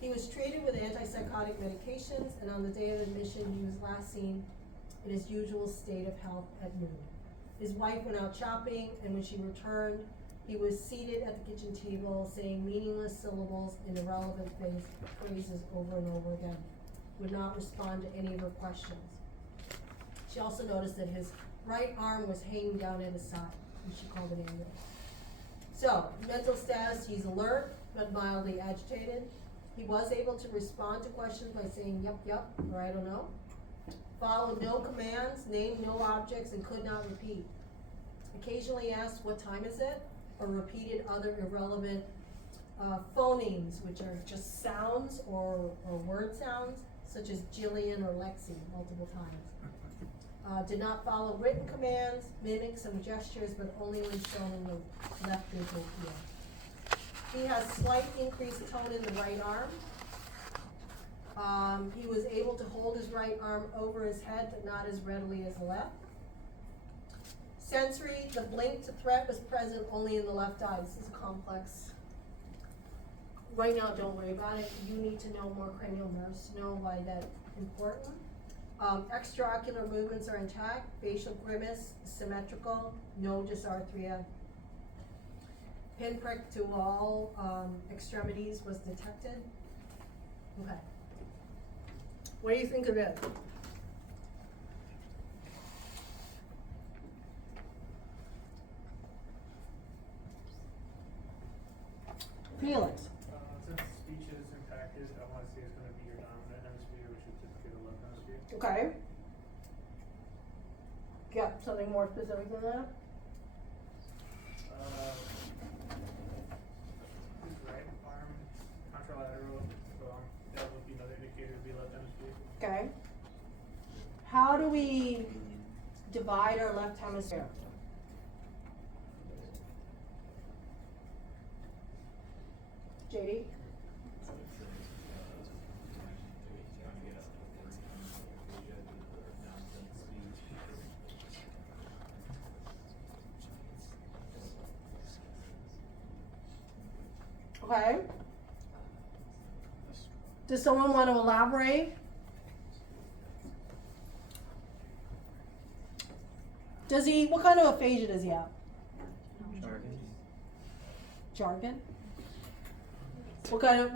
He was treated with antipsychotic medications, and on the day of admission, he was last seen in his usual state of health at noon. His wife went out shopping, and when she returned, he was seated at the kitchen table saying meaningless syllables in irrelevant phrases over and over again. Would not respond to any of her questions. She also noticed that his right arm was hanging down at his side, and she called an ambulance. So, mental status, he's alert but mildly agitated. He was able to respond to questions by saying yep, or I don't know. Followed no commands, named no objects, and could not repeat. Occasionally asked what time is it, or repeated other irrelevant phonemes, which are just sounds or word sounds, such as Jillian or Lexi, multiple times. Did not follow written commands, mimic some gestures, but only when shown in the left visual field. He has slight increased tone in the right arm. He was able to hold his right arm over his head, but not as readily as the left. Sensory, the blink to threat was present only in the left eye. This is complex. Right now, don't worry about it. You need to know more cranial nerves to know why that's important. Extraocular movements are intact. Facial grimace, symmetrical, no dysarthria. Pinprick to all extremities was detected. Okay. What do you think of it? Felix. Since speech is impacted, I want to say it's going to be your dominant hemisphere, which is typically the left hemisphere. Okay. Got something more specific than that? His right arm, contralateral, that would be another indicator to be left hemisphere. Okay. How do we divide our left hemisphere? JD? Okay. Does someone want to elaborate? Does he, what kind of aphasia does he have? Jargon? What kind of,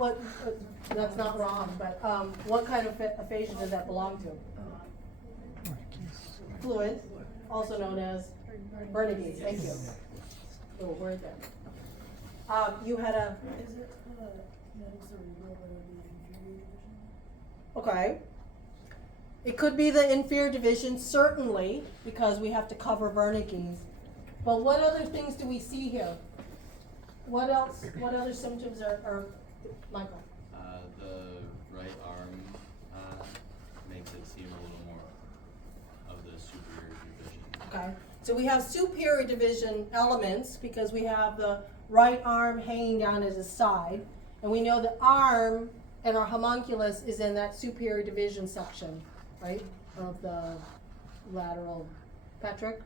that's not wrong, but, what kind of aphasia does that belong to? Fluid, also known as Bernadette's, thank you. Little word there. You had a. Is it, cerebral or the inferior division? Okay. It could be the inferior division, certainly, because we have to cover Wernicke's. But what other things do we see here? What else, what other symptoms are Michael? The right arm makes it seem a little more of the superior division. Okay, so we have superior division elements because we have the right arm hanging down at his side, and we know the arm and our homunculus is in that superior division section, right, of the lateral. Patrick?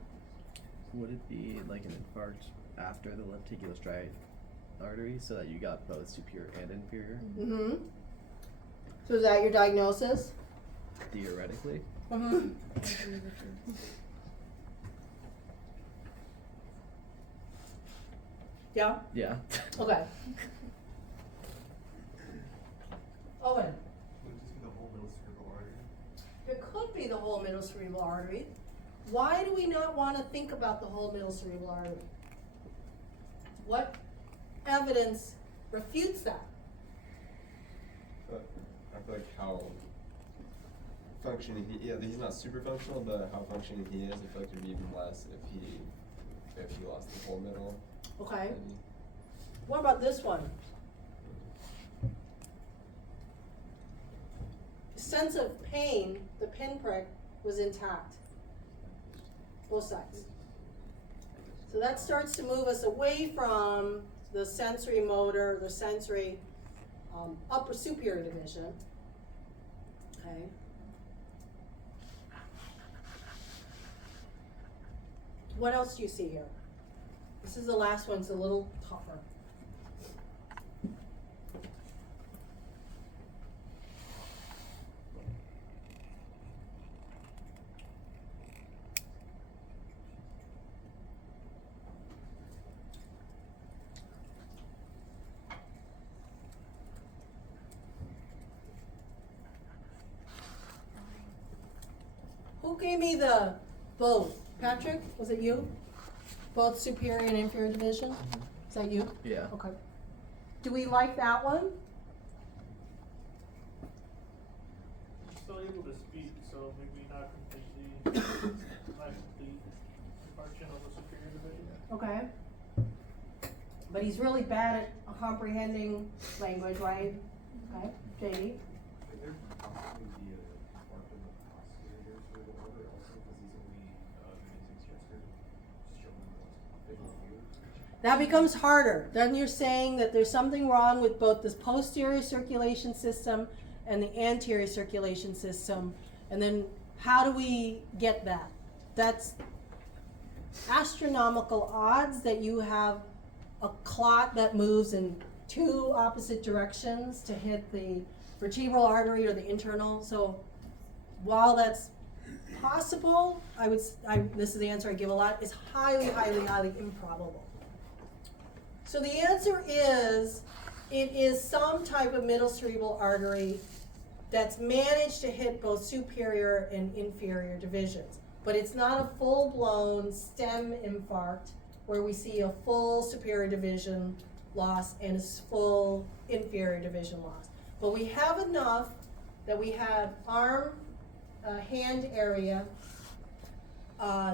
Would it be like an infarct after the lenticular striate artery so that you got both superior and inferior? Mm-hmm. So is that your diagnosis? Theoretically. Mm-hmm. Yeah? Yeah. Okay. Owen? Would it just be the whole middle cerebral artery? It could be the whole middle cerebral artery. Why do we not want to think about the whole middle cerebral artery? What evidence refutes that? But I feel like how functioning he's not super functional, but how functioning he is, I feel like it'd be even less if he lost the whole middle. Okay. What about this one? Sense of pain, the pinprick was intact. Both sides. So that starts to move us away from the sensory motor, the sensory upper superior division. Okay. What else do you see here? This is the last one, it's a little tougher. gave me the both? Patrick, was it you? Both superior and inferior division? Is that you? Yeah. Okay. Do we like that one? He's still able to speak, so maybe not completely, not complete departure of the superior division. Okay. But he's really bad at comprehending language, right? Okay, JD? Could there possibly be a part of the posterior cerebral order also, because he's only using gesture to show him what's visual view? That becomes harder. Then you're saying that there's something wrong with both this posterior circulation system and the anterior circulation system. And then how do we get that? That's astronomical odds that you have a clot that moves in two opposite directions to hit the vertebral artery or the internal. So while that's possible, this is the answer I give a lot, is highly, highly, highly improbable. So the answer is, it is some type of middle cerebral artery that's managed to hit both superior and inferior divisions. But it's not a full-blown stem infarct where we see a full superior division loss and a full inferior division loss. But we have enough that we have arm, hand area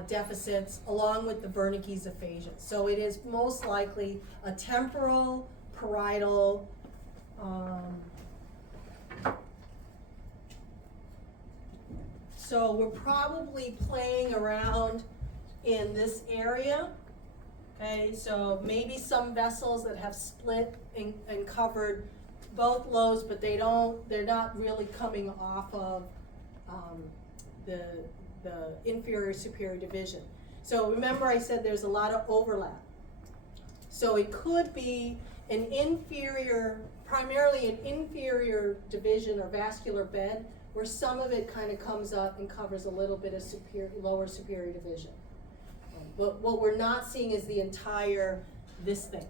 deficits along with the Wernicke's aphasia. So it is most likely a temporal, parietal, so we're probably playing around in this area. Okay, so maybe some vessels that have split and covered both lobes, but they're not really coming off of the inferior superior division. So remember I said there's a lot of overlap. So it could be an inferior, primarily an inferior division or vascular bed, where some of it kind of comes up and covers a little bit of lower superior division. But what we're not seeing is the entire, this thing,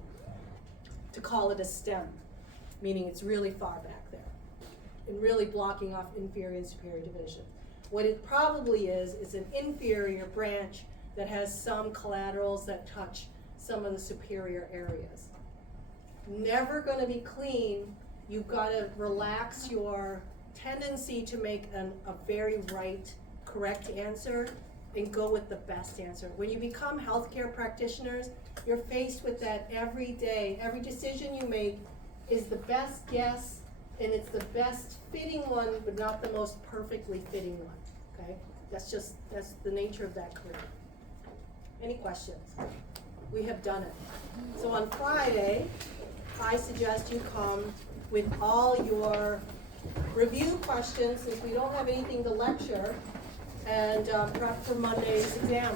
to call it a stem, meaning it's really far back there, and really blocking off inferior and superior division. What it probably is an inferior branch that has some collaterals that touch some of the superior areas. Never gonna be clean. You've gotta relax your tendency to make a very right, correct answer and go with the best answer. When you become healthcare practitioners, you're faced with that every day. Every decision you make is the best guess, and it's the best fitting one, but not the most perfectly fitting one, okay? That's the nature of that career. Any questions? We have done it. So on Friday, I suggest you come with all your review questions, since we don't have anything to lecture, and prep for Monday's exam.